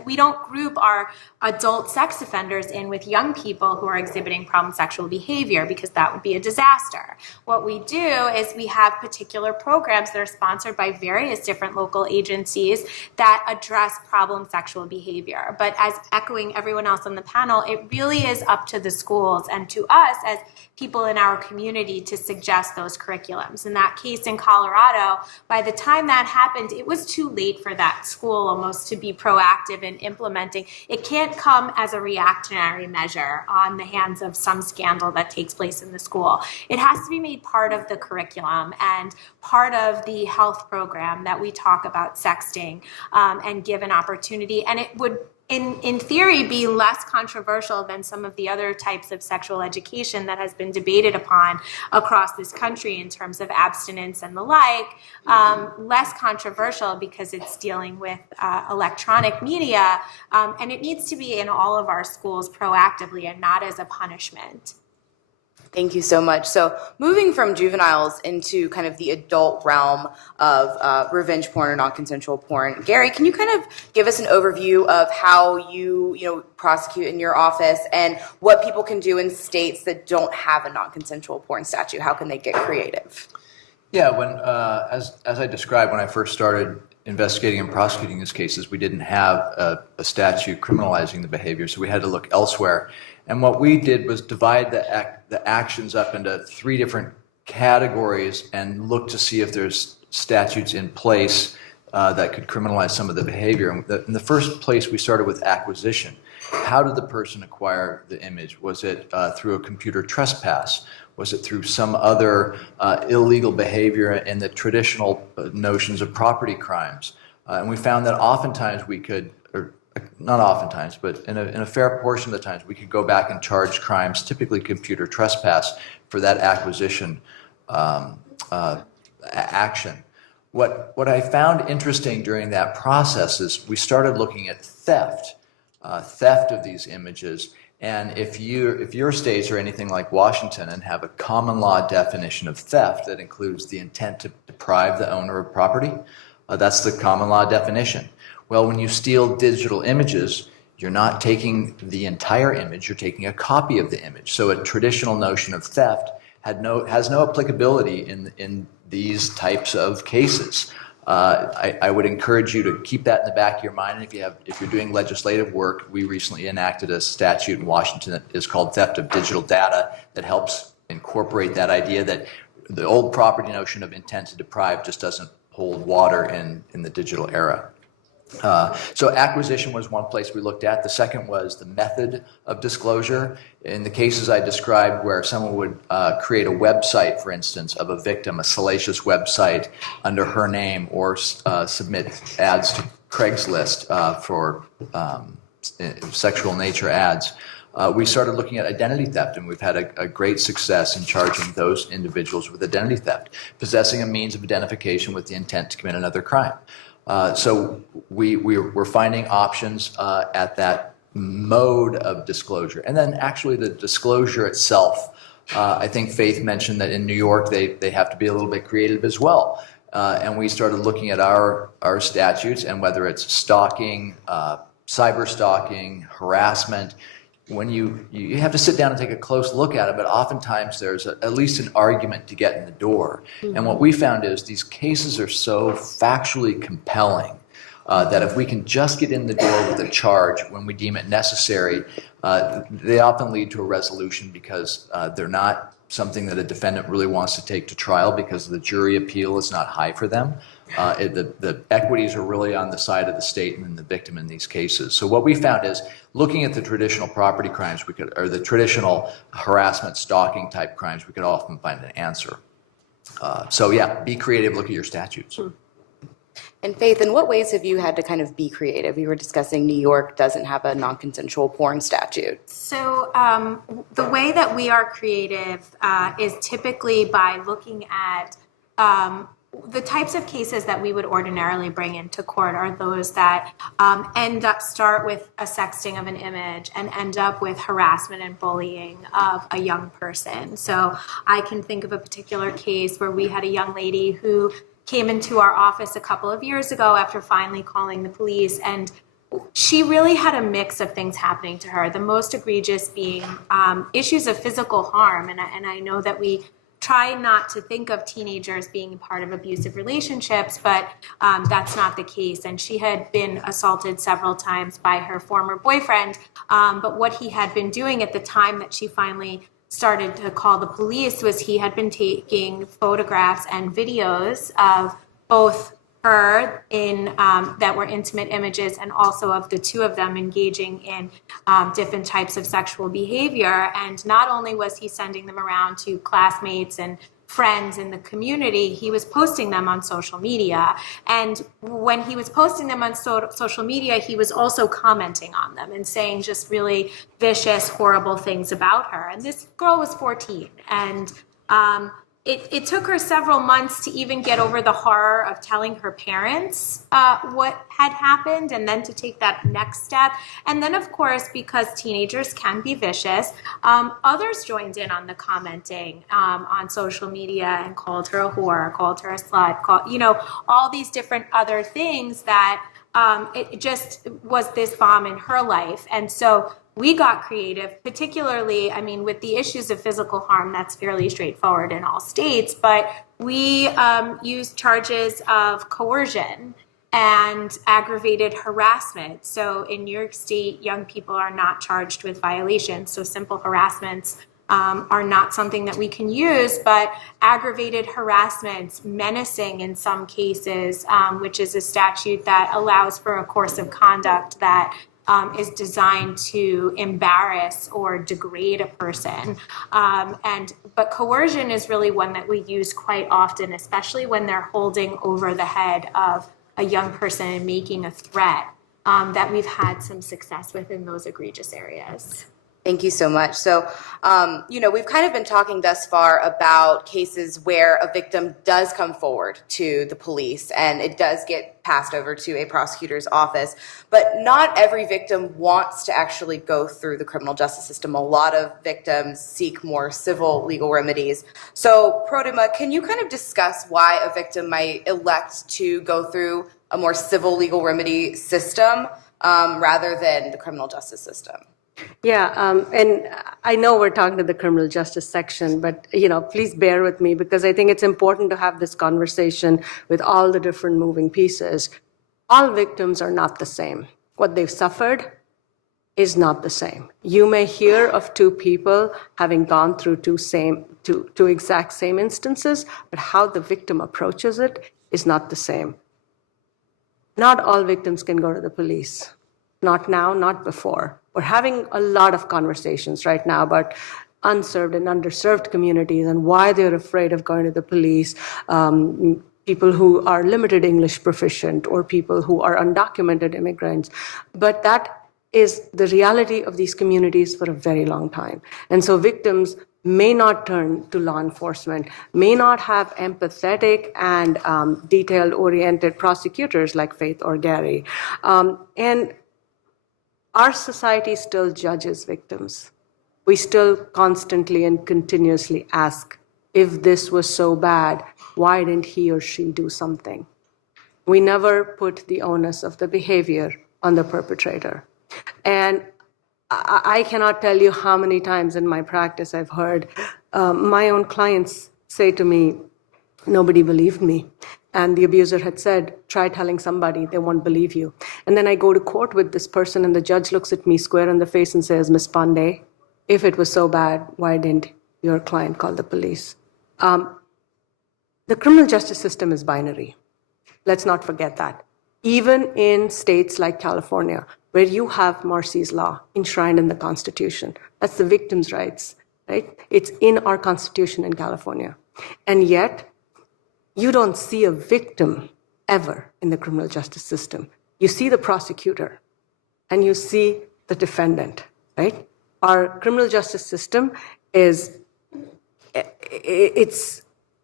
we don't group our adult sex offenders in with young people who are exhibiting problem sexual behavior, because that would be a disaster. What we do is we have particular programs that are sponsored by various different local agencies that address problem sexual behavior. But as echoing everyone else on the panel, it really is up to the schools and to us as people in our community to suggest those curriculums. In that case in Colorado, by the time that happened, it was too late for that school almost to be proactive in implementing. It can't come as a reactionary measure on the hands of some scandal that takes place in the school. It has to be made part of the curriculum and part of the health program that we talk about sexting and give an opportunity. And it would, in theory, be less controversial than some of the other types of sexual education that has been debated upon across this country in terms of abstinence and the like. Less controversial because it's dealing with electronic media, and it needs to be in all of our schools proactively and not as a punishment. Thank you so much. So moving from juveniles into kind of the adult realm of revenge porn or non-consensual porn, Gary, can you kind of give us an overview of how you prosecute in your office and what people can do in states that don't have a non-consensual porn statute? How can they get creative? Yeah, as I described, when I first started investigating and prosecuting these cases, we didn't have a statute criminalizing the behavior, so we had to look elsewhere. And what we did was divide the actions up into 3 different categories and look to see if there's statutes in place that could criminalize some of the behavior. In the first place, we started with acquisition. How did the person acquire the image? Was it through a computer trespass? Was it through some other illegal behavior in the traditional notions of property crimes? And we found that oftentimes we could, or not oftentimes, but in a fair portion of the times, we could go back and charge crimes, typically computer trespass, for that acquisition action. What I found interesting during that process is we started looking at theft of these images. And if your states are anything like Washington and have a common law definition of theft that includes the intent to deprive the owner of property, that's the common law definition. Well, when you steal digital images, you're not taking the entire image, you're taking a copy of the image. So a traditional notion of theft has no applicability in these types of cases. I would encourage you to keep that in the back of your mind. And if you're doing legislative work, we recently enacted a statute in Washington that is called theft of digital data that helps incorporate that idea that the old property notion of intent to deprive just doesn't hold water in the digital era. So acquisition was one place we looked at. The second was the method of disclosure. In the cases I described where someone would create a website, for instance, of a victim, a salacious website under her name, or submit ads to Craigslist for sexual nature ads, we started looking at identity theft, and we've had a great success in charging those individuals with identity theft, possessing a means of identification with the intent to commit another crime. So we're finding options at that mode of disclosure. And then actually the disclosure itself, I think Faith mentioned that in New York they have to be a little bit creative as well. And we started looking at our statutes, and whether it's stalking, cyber stalking, harassment, when you have to sit down and take a close look at it, but oftentimes there's at least an argument to get in the door. Mm-hmm. And what we found is these cases are so factually compelling that if we can just get in the door with a charge when we deem it necessary, they often lead to a resolution because they're not something that a defendant really wants to take to trial because the jury appeal is not high for them. The equities are really on the side of the state and the victim in these cases. So what we found is looking at the traditional property crimes, or the traditional harassment, stalking type crimes, we could often find an answer. So yeah, be creative, look at your statutes. And Faith, in what ways have you had to kind of be creative? We were discussing New York doesn't have a non-consensual porn statute. So the way that we are creative is typically by looking at the types of cases that we would ordinarily bring into court are those that start with a sexting of an image and end up with harassment and bullying of a young person. So I can think of a particular case where we had a young lady who came into our office a couple of years ago after finally calling the police, and she really had a mix of things happening to her, the most egregious being issues of physical harm. And I know that we try not to think of teenagers being part of abusive relationships, but that's not the case. And she had been assaulted several times by her former boyfriend. But what he had been doing at the time that she finally started to call the police was he had been taking photographs and videos of both her in that were intimate images, and also of the two of them engaging in different types of sexual behavior. And not only was he sending them around to classmates and friends in the community, he was posting them on social media. And when he was posting them on social media, he was also commenting on them and saying just really vicious, horrible things about her. And this girl was 14. And it took her several months to even get over the horror of telling her parents what had happened, and then to take that next step. And then, of course, because teenagers can be vicious, others joined in on the commenting on social media and called her a whore, called her a slut, all these different other things that it just was this bomb in her life. And so we got creative, particularly, with the issues of physical harm, that's fairly straightforward in all states, but we used charges of coercion and aggravated harassment. So in New York State, young people are not charged with violations, so simple harassments are not something that we can use, but aggravated harassment, menacing in some cases, which is a statute that allows for a course of conduct that is designed to embarrass or degrade a person. But coercion is really one that we use quite often, especially when they're holding over the head of a young person and making a threat, that we've had some success with in those egregious areas. Thank you so much. So, we've kind of been talking thus far about cases where a victim does come forward to the police and it does get passed over to a prosecutor's office, but not every victim wants to actually go through the criminal justice system. A lot of victims seek more civil legal remedies. So, Prodima, can you kind of discuss why a victim might elect to go through a more civil legal remedy system rather than the criminal justice system? Yeah, and I know we're talking to the criminal justice section, but please bear with me because I think it's important to have this conversation with all the different moving pieces. All victims are not the same. What they've suffered is not the same. You may hear of two people having gone through two exact same instances, but how the victim approaches it is not the same. Not all victims can go to the police. Not now, not before. We're having a lot of conversations right now about unserved and underserved communities and why they're afraid of going to the police. People who are limited English proficient or people who are undocumented immigrants. But that is the reality of these communities for a very long time. And so victims may not turn to law enforcement, may not have empathetic and detail-oriented prosecutors like Faith or Gary. And our society still judges victims. We still constantly and continuously ask, if this was so bad, why didn't he or she do something? We never put the onus of the behavior on the perpetrator. And I cannot tell you how many times in my practice I've heard my own clients say to me, nobody believed me. And the abuser had said, try telling somebody, they won't believe you. And then I go to court with this person and the judge looks at me square in the face and says, Ms. Pandey, if it was so bad, why didn't your client call the police? The criminal justice system is binary. Let's not forget that. Even in states like California, where you have Marsy's Law enshrined in the Constitution, that's the victim's rights, right? It's in our Constitution in California. And yet, you don't see a victim ever in the criminal justice system. You see the prosecutor and you see the defendant, right? Our criminal justice system it's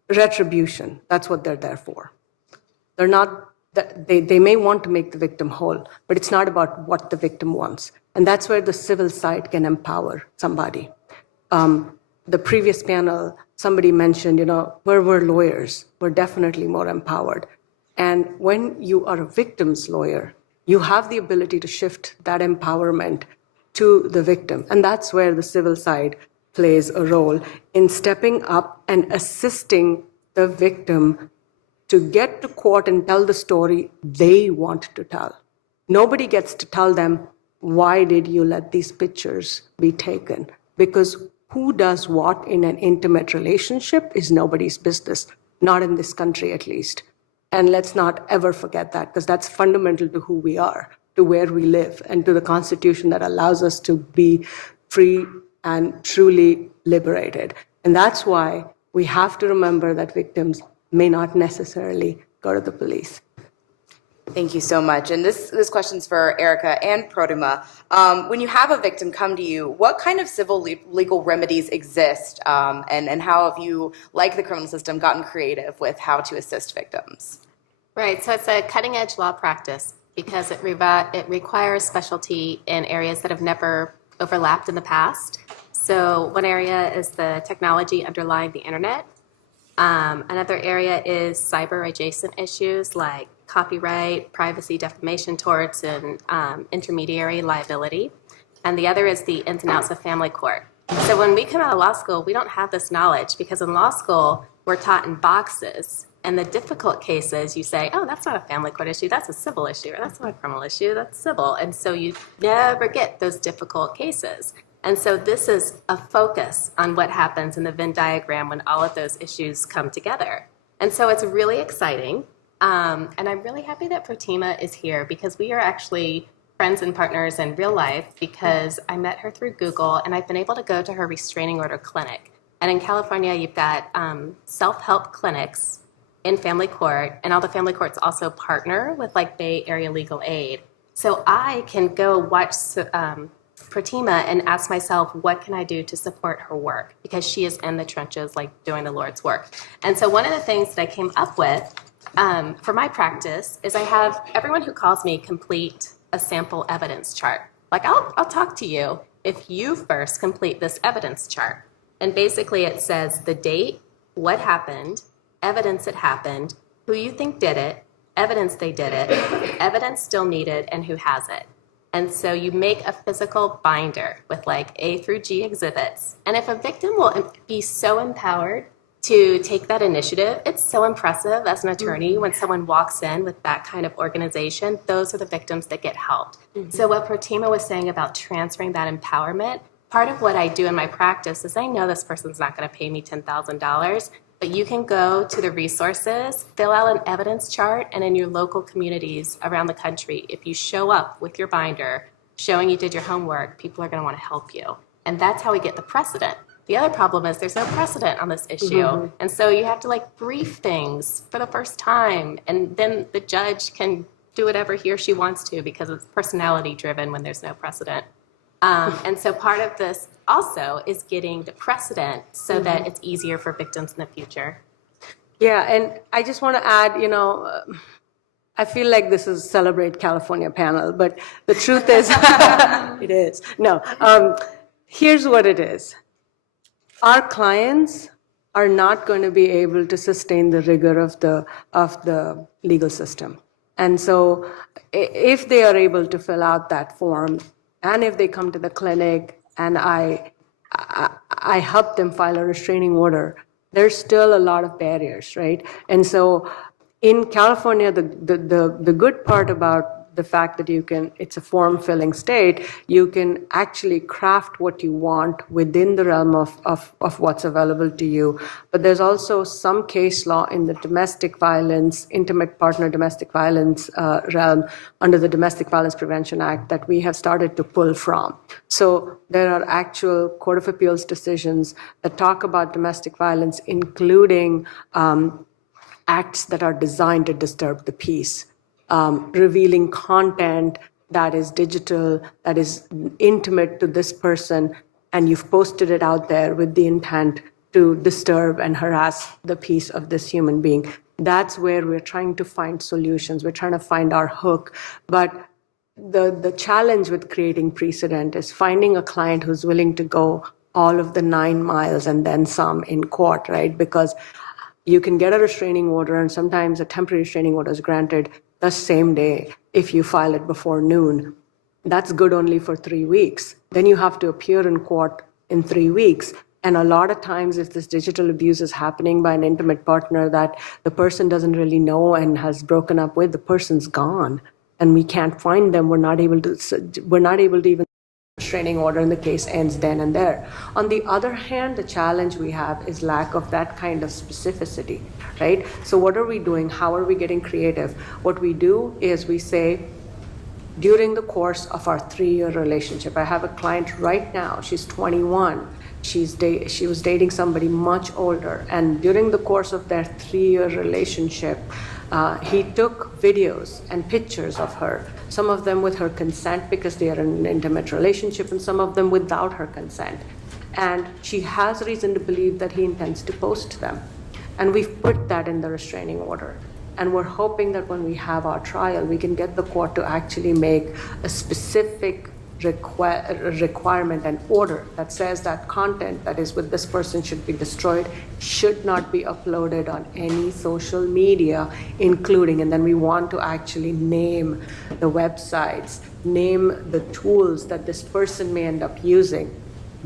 retribution. That's what they're there for. They're not, they may want to make the victim whole, but it's not about what the victim wants. And that's where the civil side can empower somebody. The previous panel, somebody mentioned, where we're lawyers, we're definitely more empowered. And when you are a victim's lawyer, you have the ability to shift that empowerment to the victim. And that's where the civil side plays a role in stepping up and assisting the victim to get to court and tell the story they want to tell. Nobody gets to tell them, why did you let these pictures be taken? Because who does what in an intimate relationship is nobody's business, not in this country at least. And let's not ever forget that, because that's fundamental to who we are, to where we live, and to the Constitution that allows us to be free and truly liberated. And that's why we have to remember that victims may not necessarily go to the police. Thank you so much. And this question's for Erica and Prodima. When you have a victim come to you, what kind of civil legal remedies exist, and how have you, like the criminal system, gotten creative with how to assist victims? Right, so it's a cutting-edge law practice because it requires specialty in areas that have never overlapped in the past. So one area is the technology underlying the internet. Another area is cyber-adjacent issues like copyright, privacy, defamation torts, and intermediary liability. And the other is the ins and outs of family court. So when we come out of law school, we don't have this knowledge because in law school, we're taught in boxes. And the difficult cases, you say, oh, that's not a family court issue, that's a civil issue, or that's not a criminal issue, that's civil. And so you never get those difficult cases. And so this is a focus on what happens in the Venn diagram when all of those issues come together. And so it's really exciting. And I'm really happy that Pratima is here because we are actually friends and partners in real life because I met her through Google and I've been able to go to her restraining order clinic. And in California, you've got self-help clinics in family court, and all the family courts also partner with like Bay Area Legal Aid. So I can go watch Pratima and ask myself, what can I do to support her work? Because she is in the trenches, like doing the Lord's work. And so one of the things that I came up with for my practice is I have everyone who calls me complete a sample evidence chart. Like I'll talk to you if you first complete this evidence chart. And basically it says the date, what happened, evidence it happened, who you think did it, evidence they did it, evidence still needed, and who has it. And so you make a physical binder with like A through G exhibits. And if a victim will be so empowered to take that initiative, it's so impressive as an attorney when someone walks in with that kind of organization. Those are the victims that get helped. So what Pratima was saying about transferring that empowerment, part of what I do in my practice is I know this person's not going to pay me $10,000, but you can go to the resources, fill out an evidence chart, and in your local communities around the country, if you show up with your binder showing you did your homework, people are going to want to help you. And that's how we get the precedent. The other problem is there's no precedent on this issue. And so you have to like brief things for the first time, and then the judge can do whatever he or she wants to because it's personality driven when there's no precedent. And so part of this also is getting the precedent so that it's easier for victims in the future. Yeah, and I just want to add, I feel like this is Celebrate California panel, but the truth is, it is. No, here's what it is. Our clients are not going to be able to sustain the rigor of the legal system. And so if they are able to fill out that form, and if they come to the clinic and I help them file a restraining order, there's still a lot of barriers, right? And so in California, the good part about the fact that it's a form-filling state, you can actually craft what you want within the realm of what's available to you. But there's also some case law in the domestic violence, intimate partner domestic violence realm under the Domestic Violence Prevention Act that we have started to pull from. So there are actual Court of Appeals decisions that talk about domestic violence, including acts that are designed to disturb the peace. Revealing content that is digital, that is intimate to this person, and you've posted it out there with the intent to disturb and harass the peace of this human being. That's where we're trying to find solutions. We're trying to find our hook. But the challenge with creating precedent is finding a client who's willing to go all of the 9 miles and then some in court, right? Because you can get a restraining order, and sometimes a temporary restraining order is granted the same day if you file it before noon. That's good only for 3 weeks. Then you have to appear in court in 3 weeks. And a lot of times if this digital abuse is happening by an intimate partner that the person doesn't really know and has broken up with, the person's gone. And we can't find them. We're not able to even restraining order, and the case ends then and there. On the other hand, the challenge we have is lack of that kind of specificity, right? So what are we doing? How are we getting creative? What we do is we say, during the course of our 3-year relationship, I have a client right now, she's 21. She was dating somebody much older, and during the course of their 3-year relationship, he took videos and pictures of her, some of them with her consent because they are in an intimate relationship, and some of them without her consent. And she has reason to believe that he intends to post them. And we've put that in the restraining order. And we're hoping that when we have our trial, we can get the court to actually make a specific requirement and order that says that content that is with this person should be destroyed, should not be uploaded on any social media, including, and then we want to actually name the websites, name the tools that this person may end up using.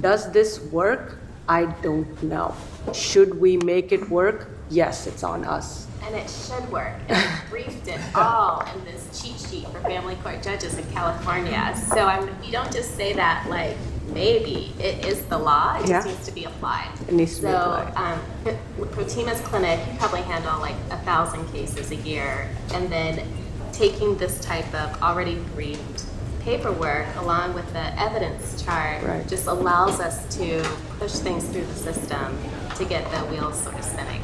Does this work? I don't know. Should we make it work? Yes, it's on us. And it should work. And I briefed it all in this cheat sheet for family court judges in California. So we don't just say that like maybe. It is the law. It just needs to be applied. It needs to be applied. So Pratima's clinic, you probably handle like 1,000 cases a year. And then taking this type of already briefed paperwork along with the evidence chart just allows us to push things through the system to get the wheels sort of spinning.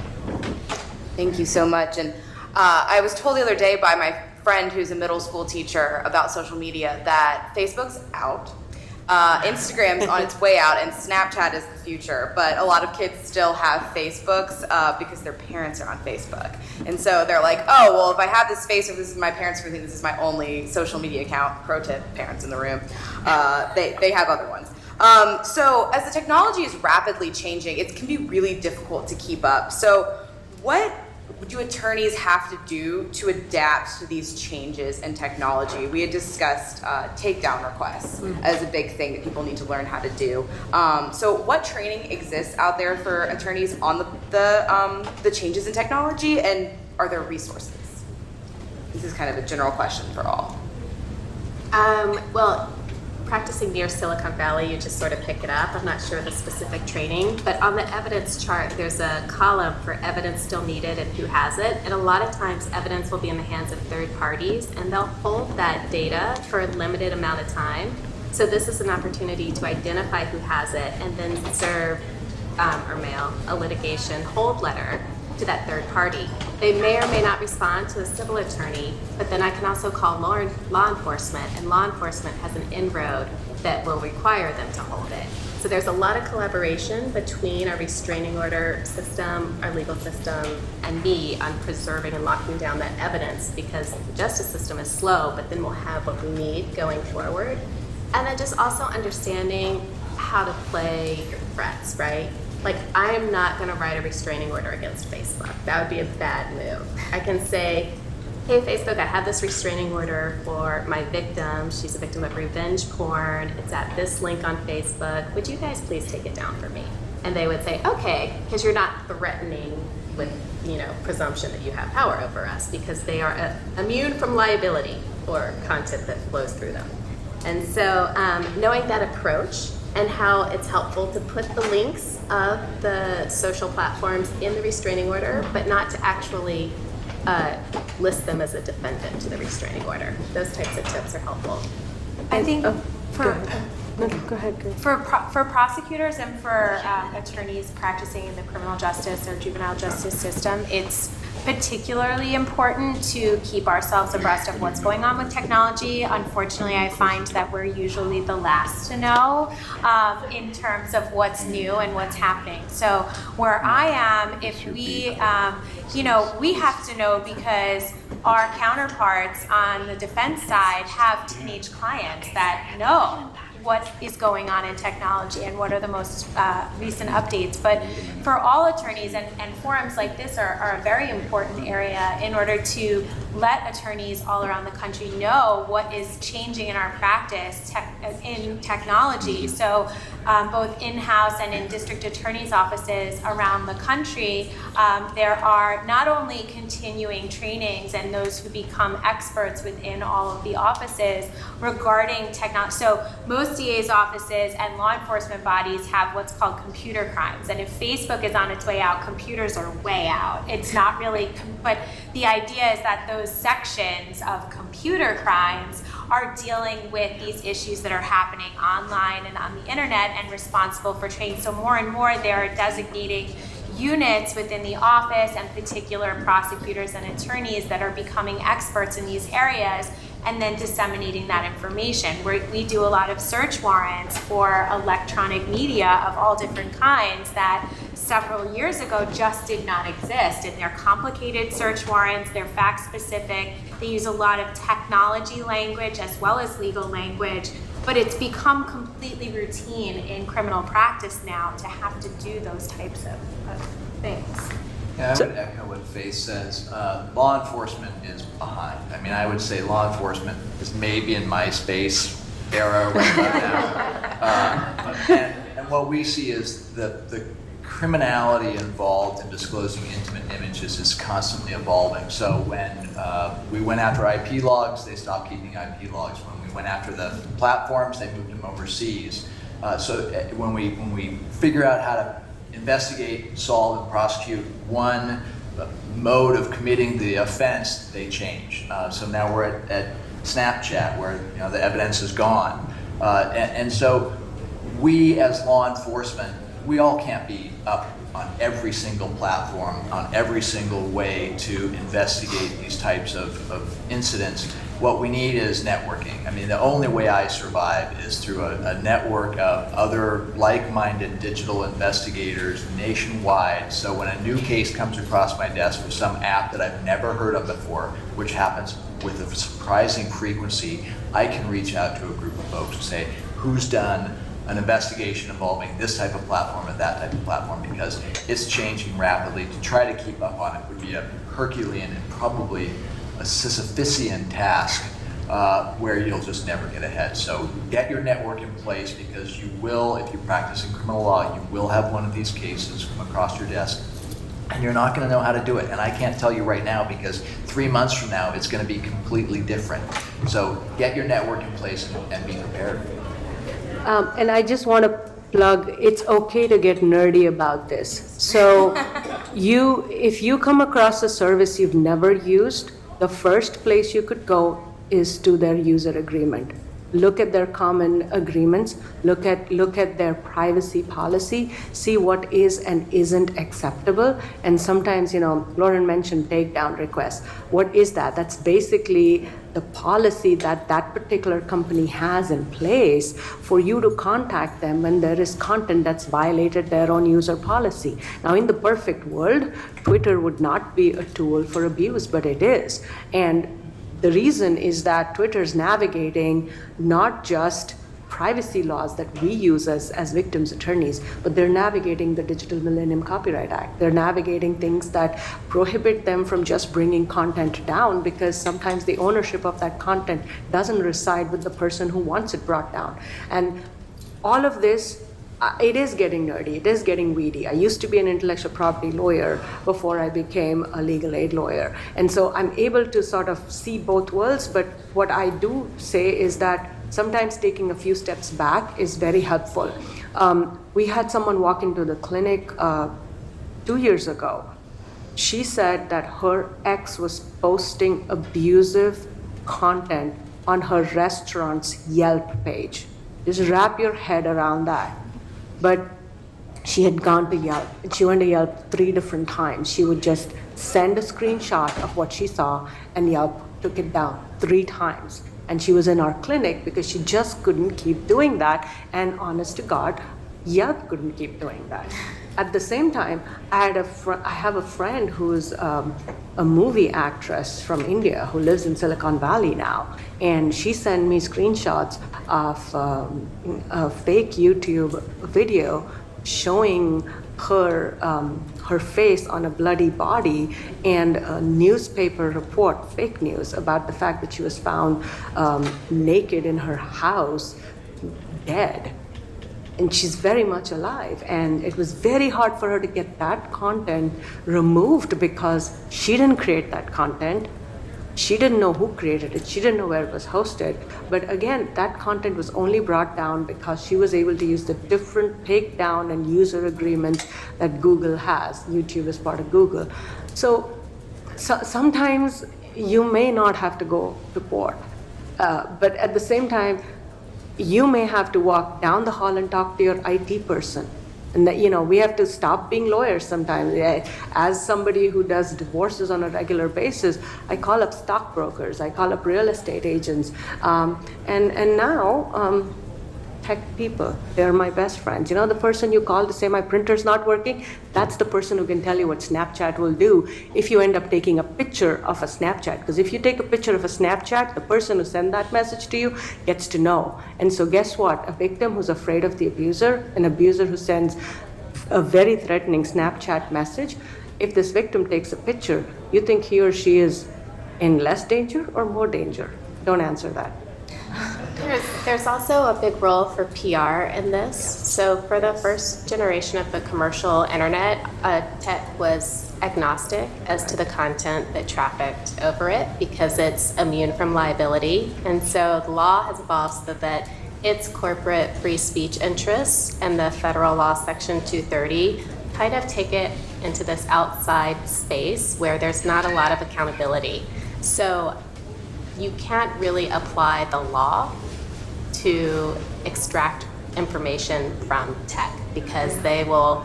Thank you so much. And I was told the other day by my friend who's a middle school teacher about social media that Facebook's out, Instagram's on its way out, and Snapchat is the future. But a lot of kids still have Facebooks because their parents are on Facebook. And so they're like, oh, well, if I have this Facebook, this is my parents' everything, this is my only social media account. Pro tip, parents in the room. They have other ones. So as the technology is rapidly changing, it can be really difficult to keep up. So what do attorneys have to do to adapt to these changes in technology? We had discussed takedown requests as a big thing that people need to learn how to do. So what training exists out there for attorneys on the changes in technology, and are there resources? This is kind of a general question for all. Well, practicing near Silicon Valley, you just sort of pick it up. I'm not sure the specific training, but on the evidence chart, there's a column for evidence still needed and who has it. And a lot of times evidence will be in the hands of third parties, and they'll hold that data for a limited amount of time. So this is an opportunity to identify who has it and then serve or mail a litigation hold letter to that third party. They may or may not respond to a civil attorney, but then I can also call law enforcement, and law enforcement has an inroad that will require them to hold it. So there's a lot of collaboration between our restraining order system, our legal system, and me on preserving and locking down that evidence, because the justice system is slow, but then we'll have what we need going forward. And then just also understanding how to play your threats, right? Like, I am not going to write a restraining order against Facebook. That would be a bad move. I can say, hey, Facebook, I have this restraining order for my victim. She's a victim of revenge porn. It's at this link on Facebook. Would you guys please take it down for me? And they would say, okay, because you're not threatening with, presumption that you have power over us, because they are immune from liability or content that flows through them. And so knowing that approach and how it's helpful to put the links of the social platforms in the restraining order, but not to actually list them as a defendant to the restraining order. Those types of tips are helpful. I think Go for ahead. No, go ahead. for prosecutors and for attorneys practicing in the criminal justice or juvenile justice system, it's particularly important to keep ourselves abreast of what's going on with technology. Unfortunately, I find that we're usually the last to know in terms of what's new and what's happening. So where I am, if we, we have to know, because our counterparts on the defense side have teenage clients that know what is going on in technology and what are the most recent updates. But for all attorneys, and forums like this are a very important area in order to let attorneys all around the country know what is changing in our practice in technology. So both in-house and in district attorneys' offices around the country, there are not only continuing trainings and those who become experts within all of the offices regarding technology. So most DA's offices and law enforcement bodies have what's called computer crimes. And if Facebook is on its way out, computers are way out. It's not really, but the idea is that those sections of computer crimes are dealing with these issues that are happening online and on the internet and responsible for training. So more and more they're designating units within the office and particular prosecutors and attorneys that are becoming experts in these areas and then disseminating that information. We do a lot of search warrants for electronic media of all different kinds that several years ago just did not exist. And they're complicated search warrants, they're fact specific, they use a lot of technology language as well as legal language, but it's become completely routine in criminal practice now to have to do those types of things. Yeah, I would echo what Faith says. Law enforcement is behind. I mean, I would say law enforcement is maybe in MySpace era right now. And what we see is the criminality involved in disclosing intimate images is constantly evolving. So when we went after IP logs, they stopped keeping IP logs. When we went after the platforms, they moved them overseas. So when we figure out how to investigate, solve, and prosecute one mode of committing the offense, they change. So now we're at Snapchat, where the evidence is gone, and so we as law enforcement, we all can't be up on every single platform, on every single way to investigate these types of incidents. What we need is networking. I mean, the only way I survive is through a network of other like-minded digital investigators nationwide. So when a new case comes across my desk with some app that I've never heard of before, which happens with a surprising frequency, I can reach out to a group of folks and say, who's done an investigation involving this type of platform or that type of platform, because it's changing rapidly. To try to keep up on it would be a Herculean and probably a Sisyphusian task where you'll just never get ahead. So get your network in place, because you will, if you practice in criminal law, you will have one of these cases come across your desk, and you're not going to know how to do it. And I can't tell you right now, because 3 months from now, it's going to be completely different. So get your network in place and be prepared. And I just want to plug, it's okay to get nerdy about this. So if you come across a service you've never used, the first place you could go is to their user agreement. Look at their common agreements, look at their privacy policy, see what is and isn't acceptable. And sometimes, Lauren mentioned takedown requests. What is that? That's basically the policy that that particular company has in place for you to contact them when there is content that's violated their own user policy. Now, in the perfect world, Twitter would not be a tool for abuse, but it is. And the reason is that Twitter's navigating not just privacy laws that we use as victims' attorneys, but they're navigating the Digital Millennium Copyright Act. They're navigating things that prohibit them from just bringing content down, because sometimes the ownership of that content doesn't reside with the person who wants it brought down. And all of this, it is getting nerdy, it is getting weedy. I used to be an intellectual property lawyer before I became a legal aid lawyer. And so I'm able to sort of see both worlds, but what I do say is that sometimes taking a few steps back is very helpful. We had someone walk into the clinic 2 years ago. She said that her ex was posting abusive content on her restaurant's Yelp page. Just wrap your head around that. But she had gone to Yelp, and she went to Yelp 3 different times. She would just send a screenshot of what she saw, and Yelp took it down 3 times. And she was in our clinic because she just couldn't keep doing that. And honest to God, Yelp couldn't keep doing that. At the same time, I have a friend who's a movie actress from India who lives in Silicon Valley now, and she sent me screenshots of a fake YouTube video showing her face on a bloody body, and a newspaper report, fake news, about the fact that she was found naked in her house, dead. And she's very much alive. And it was very hard for her to get that content removed because she didn't create that content. She didn't know who created it. She didn't know where it was hosted. But again, that content was only brought down because she was able to use the different takedown and user agreements that Google has. YouTube is part of Google. So sometimes you may not have to go to court. But at the same time, you may have to walk down the hall and talk to your IT person. And that, we have to stop being lawyers sometimes. As somebody who does divorces on a regular basis, I call up stockbrokers, I call up real estate agents. And now, tech people, they're my best friends. The person you call to say my printer's not working, that's the person who can tell you what Snapchat will do if you end up taking a picture of a Snapchat. Because if you take a picture of a Snapchat, the person who sent that message to you gets to know. And so guess what? A victim who's afraid of the abuser, an abuser who sends a very threatening Snapchat message, if this victim takes a picture, you think he or she is in less danger or more danger? Don't answer that. There's also a big role for PR in this. So for the first generation of the commercial internet, tech was agnostic as to the content that trafficked over it because it's immune from liability. And so the law has evolved so that its corporate free speech interests and the federal law section 230 kind of take it into this outside space where there's not a lot of accountability. So you can't really apply the law to extract information from tech because they will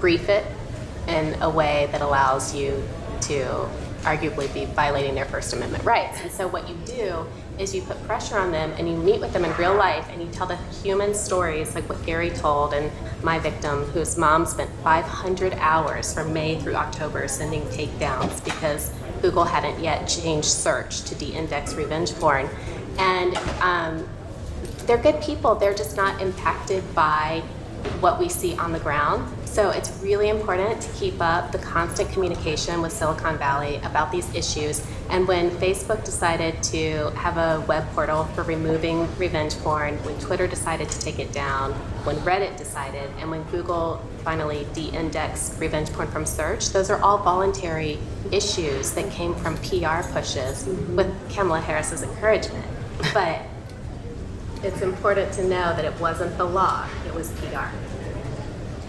brief it in a way that allows you to arguably be violating their First Amendment rights. And so what you do is you put pressure on them and you meet with them in real life and you tell the human stories like what Gary told and my victim whose mom spent 500 hours from May through October sending takedowns because Google hadn't yet changed search to de-index revenge porn. And they're good people, they're just not impacted by what we see on the ground. So it's really important to keep up the constant communication with Silicon Valley about these issues. And when Facebook decided to have a web portal for removing revenge porn, when Twitter decided to take it down, when Reddit decided, and when Google finally de-indexed revenge porn from search, those are all voluntary issues that came from PR pushes with Kamala Harris's encouragement. But it's important to know that it wasn't the law, it was PR.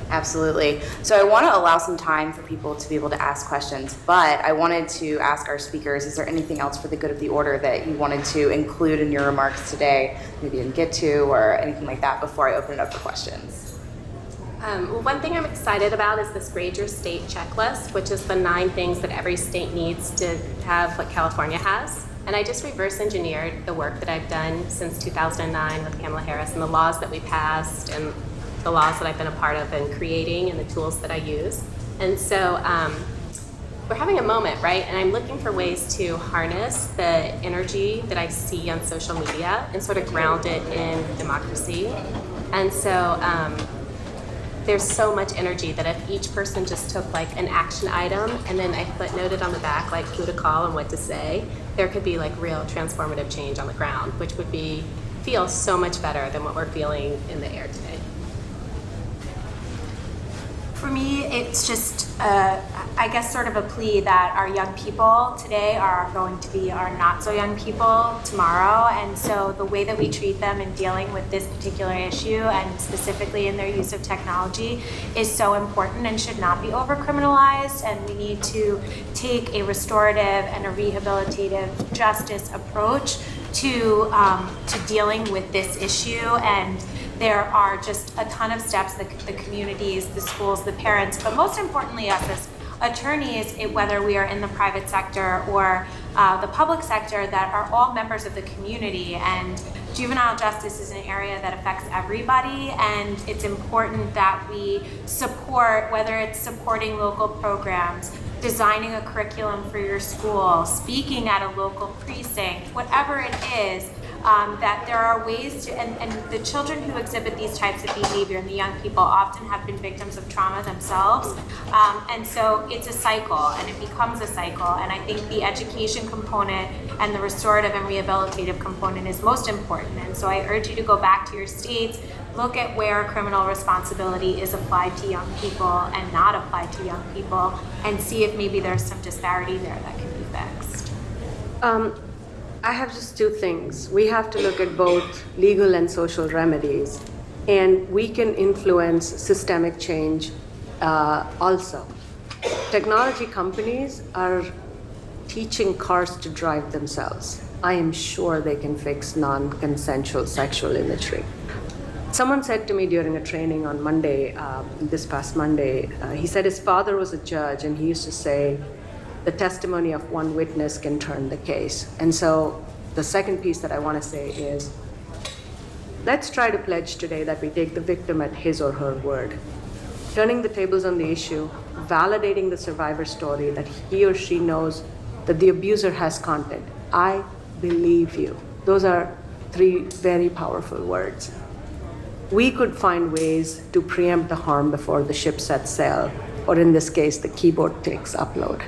Absolutely. So I want to allow some time for people to be able to ask questions, but I wanted to ask our speakers, is there anything else for the good of the order that you wanted to include in your remarks today, maybe you didn't get to, or anything like that before I open it up for questions? One thing I'm excited about is this Grade Your State checklist, which is the 9 things that every state needs to have what California has. And I just reverse engineered the work that I've done since 2009 with Kamala Harris and the laws that we passed and the laws that I've been a part of and creating and the tools that I use. And so we're having a moment, right? And I'm looking for ways to harness the energy that I see on social media and sort of ground it in democracy. And so there's so much energy that if each person just took like an action item and then I footnoted on the back like who to call and what to say, there could be like real transformative change on the ground, which would feel so much better than what we're feeling in the air today. For me, it's just, I guess, sort of a plea that our young people today are going to be our not so young people tomorrow. And so the way that we treat them in dealing with this particular issue and specifically in their use of technology is so important and should not be overcriminalized. And we need to take a restorative and a rehabilitative justice approach to dealing with this issue. And there are just a ton of steps that the communities, the schools, the parents, but most importantly us as attorneys, whether we are in the private sector or the public sector, that are all members of the community. And juvenile justice is an area that affects everybody, and it's important that we support, whether it's supporting local programs, designing a curriculum for your school, speaking at a local precinct, whatever it is, that there are ways to, and the children who exhibit these types of behavior and the young people often have been victims of trauma themselves. And so it's a cycle and it becomes a cycle. And I think the education component and the restorative and rehabilitative component is most important. And so I urge you to go back to your states, look at where criminal responsibility is applied to young people and not applied to young people, and see if maybe there's some disparity there that can be fixed. I have just 2 things. We have to look at both legal and social remedies, and we can influence systemic change also. Technology companies are teaching cars to drive themselves. I am sure they can fix non-consensual sexual imagery. Someone said to me during a training on Monday, this past Monday, he said his father was a judge and he used to say, the testimony of one witness can turn the case. And so the second piece that I want to say is, let's try to pledge today that we take the victim at his or her word. Turning the tables on the issue, validating the survivor's story, that he or she knows that the abuser has content. I believe you. Those are 3 very powerful words. We could find ways to preempt the harm before the ship sets sail, or in this case, the keyboard clicks upload.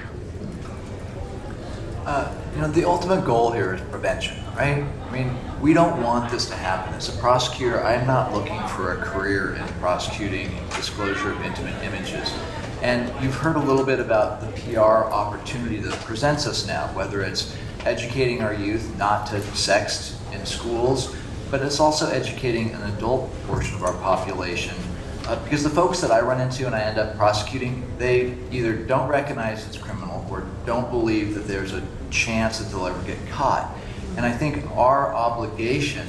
The ultimate goal here is prevention, right? I mean, we don't want this to happen. As a prosecutor, I'm not looking for a career in prosecuting disclosure of intimate images. And you've heard a little bit about the PR opportunity that presents us now, whether it's educating our youth not to sext in schools, but it's also educating an adult portion of our population. Because the folks that I run into and I end up prosecuting, they either don't recognize it's criminal or don't believe that there's a chance that they'll ever get caught. And I think our obligation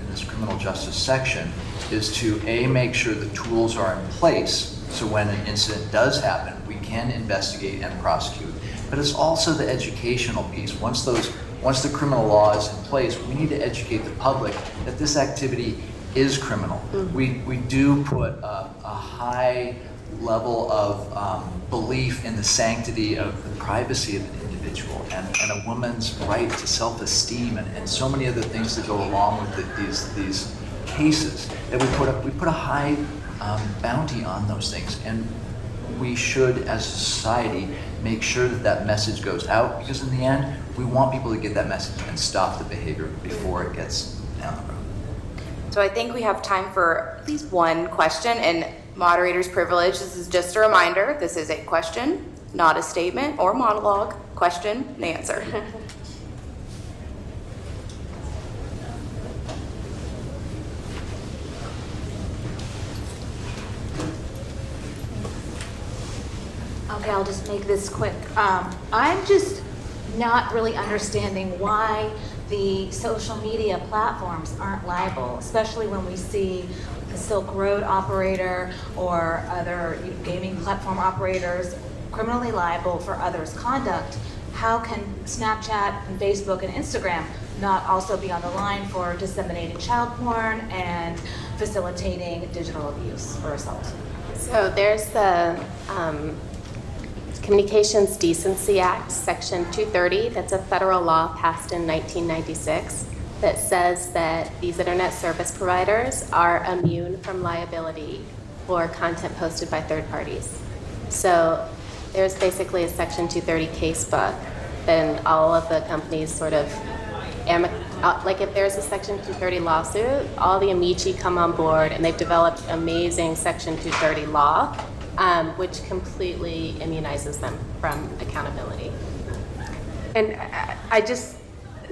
in this criminal justice section is to make sure the tools are in place so when an incident does happen, we can investigate and prosecute. But it's also the educational piece. Once the criminal law is in place, we need to educate the public that this activity is criminal. We do put a high level of belief in the sanctity of the privacy of an individual and a woman's right to self-esteem and so many other things that go along with these cases that we put a high bounty on those things. And we should, as a society, make sure that that message goes out, because in the end, we want people to get that message and stop the behavior before it gets down the road. So I think we have time for at least one question, and moderator's privilege. This is just a reminder. This is a question, not a statement or monologue. Question and answer. Okay, I'll just make this quick. I'm just not really understanding why the social media platforms aren't liable, especially when we see the Silk Road operator or other gaming platform operators criminally liable for others' conduct. How can Snapchat and Facebook and Instagram not also be on the line for disseminating child porn and facilitating digital abuse or assault? So there's the Communications Decency Act, Section 230. That's a federal law passed in 1996 that says that these internet service providers are immune from liability for content posted by third parties. So there's basically a Section 230 casebook, then all of the companies sort of, like if there's a Section 230 lawsuit, all the amici come on board and they've developed amazing Section 230 law, which completely immunizes them from accountability. And I just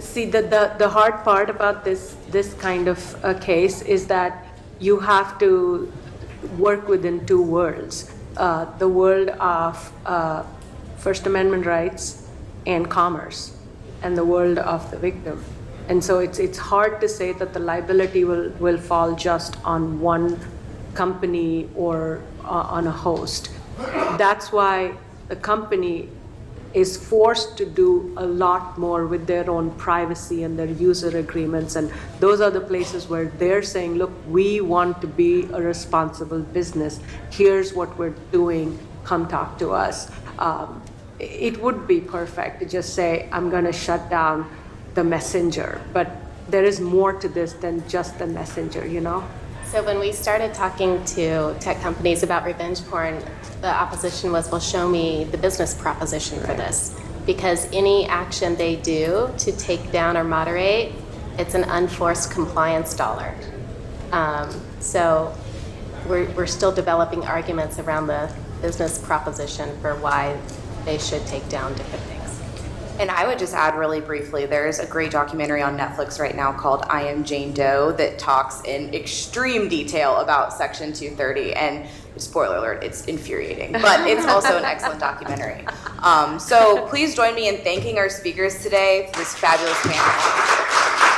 see that the hard part about this kind of a case is that you have to work within two worlds. The world of First Amendment rights and commerce, and the world of the victim. And so it's hard to say that the liability will fall just on one company or on a host. That's why the company is forced to do a lot more with their own privacy and their user agreements. And those are the places where they're saying, look, we want to be a responsible business. Here's what we're doing. Come talk to us. It would be perfect to just say, I'm going to shut down the messenger. But there is more to this than just the messenger, you know? So when we started talking to tech companies about revenge porn, the opposition was, well, show me the business proposition for this. Because any action they do to take down or moderate, it's an unforced compliance dollar. So we're still developing arguments around the business proposition for why they should take down different things. And I would just add really briefly, there's a great documentary on Netflix right now called I Am Jane Doe that talks in extreme detail about Section 230. And spoiler alert, it's infuriating, but it's also an excellent documentary. So please join me in thanking our speakers today for this fabulous panel.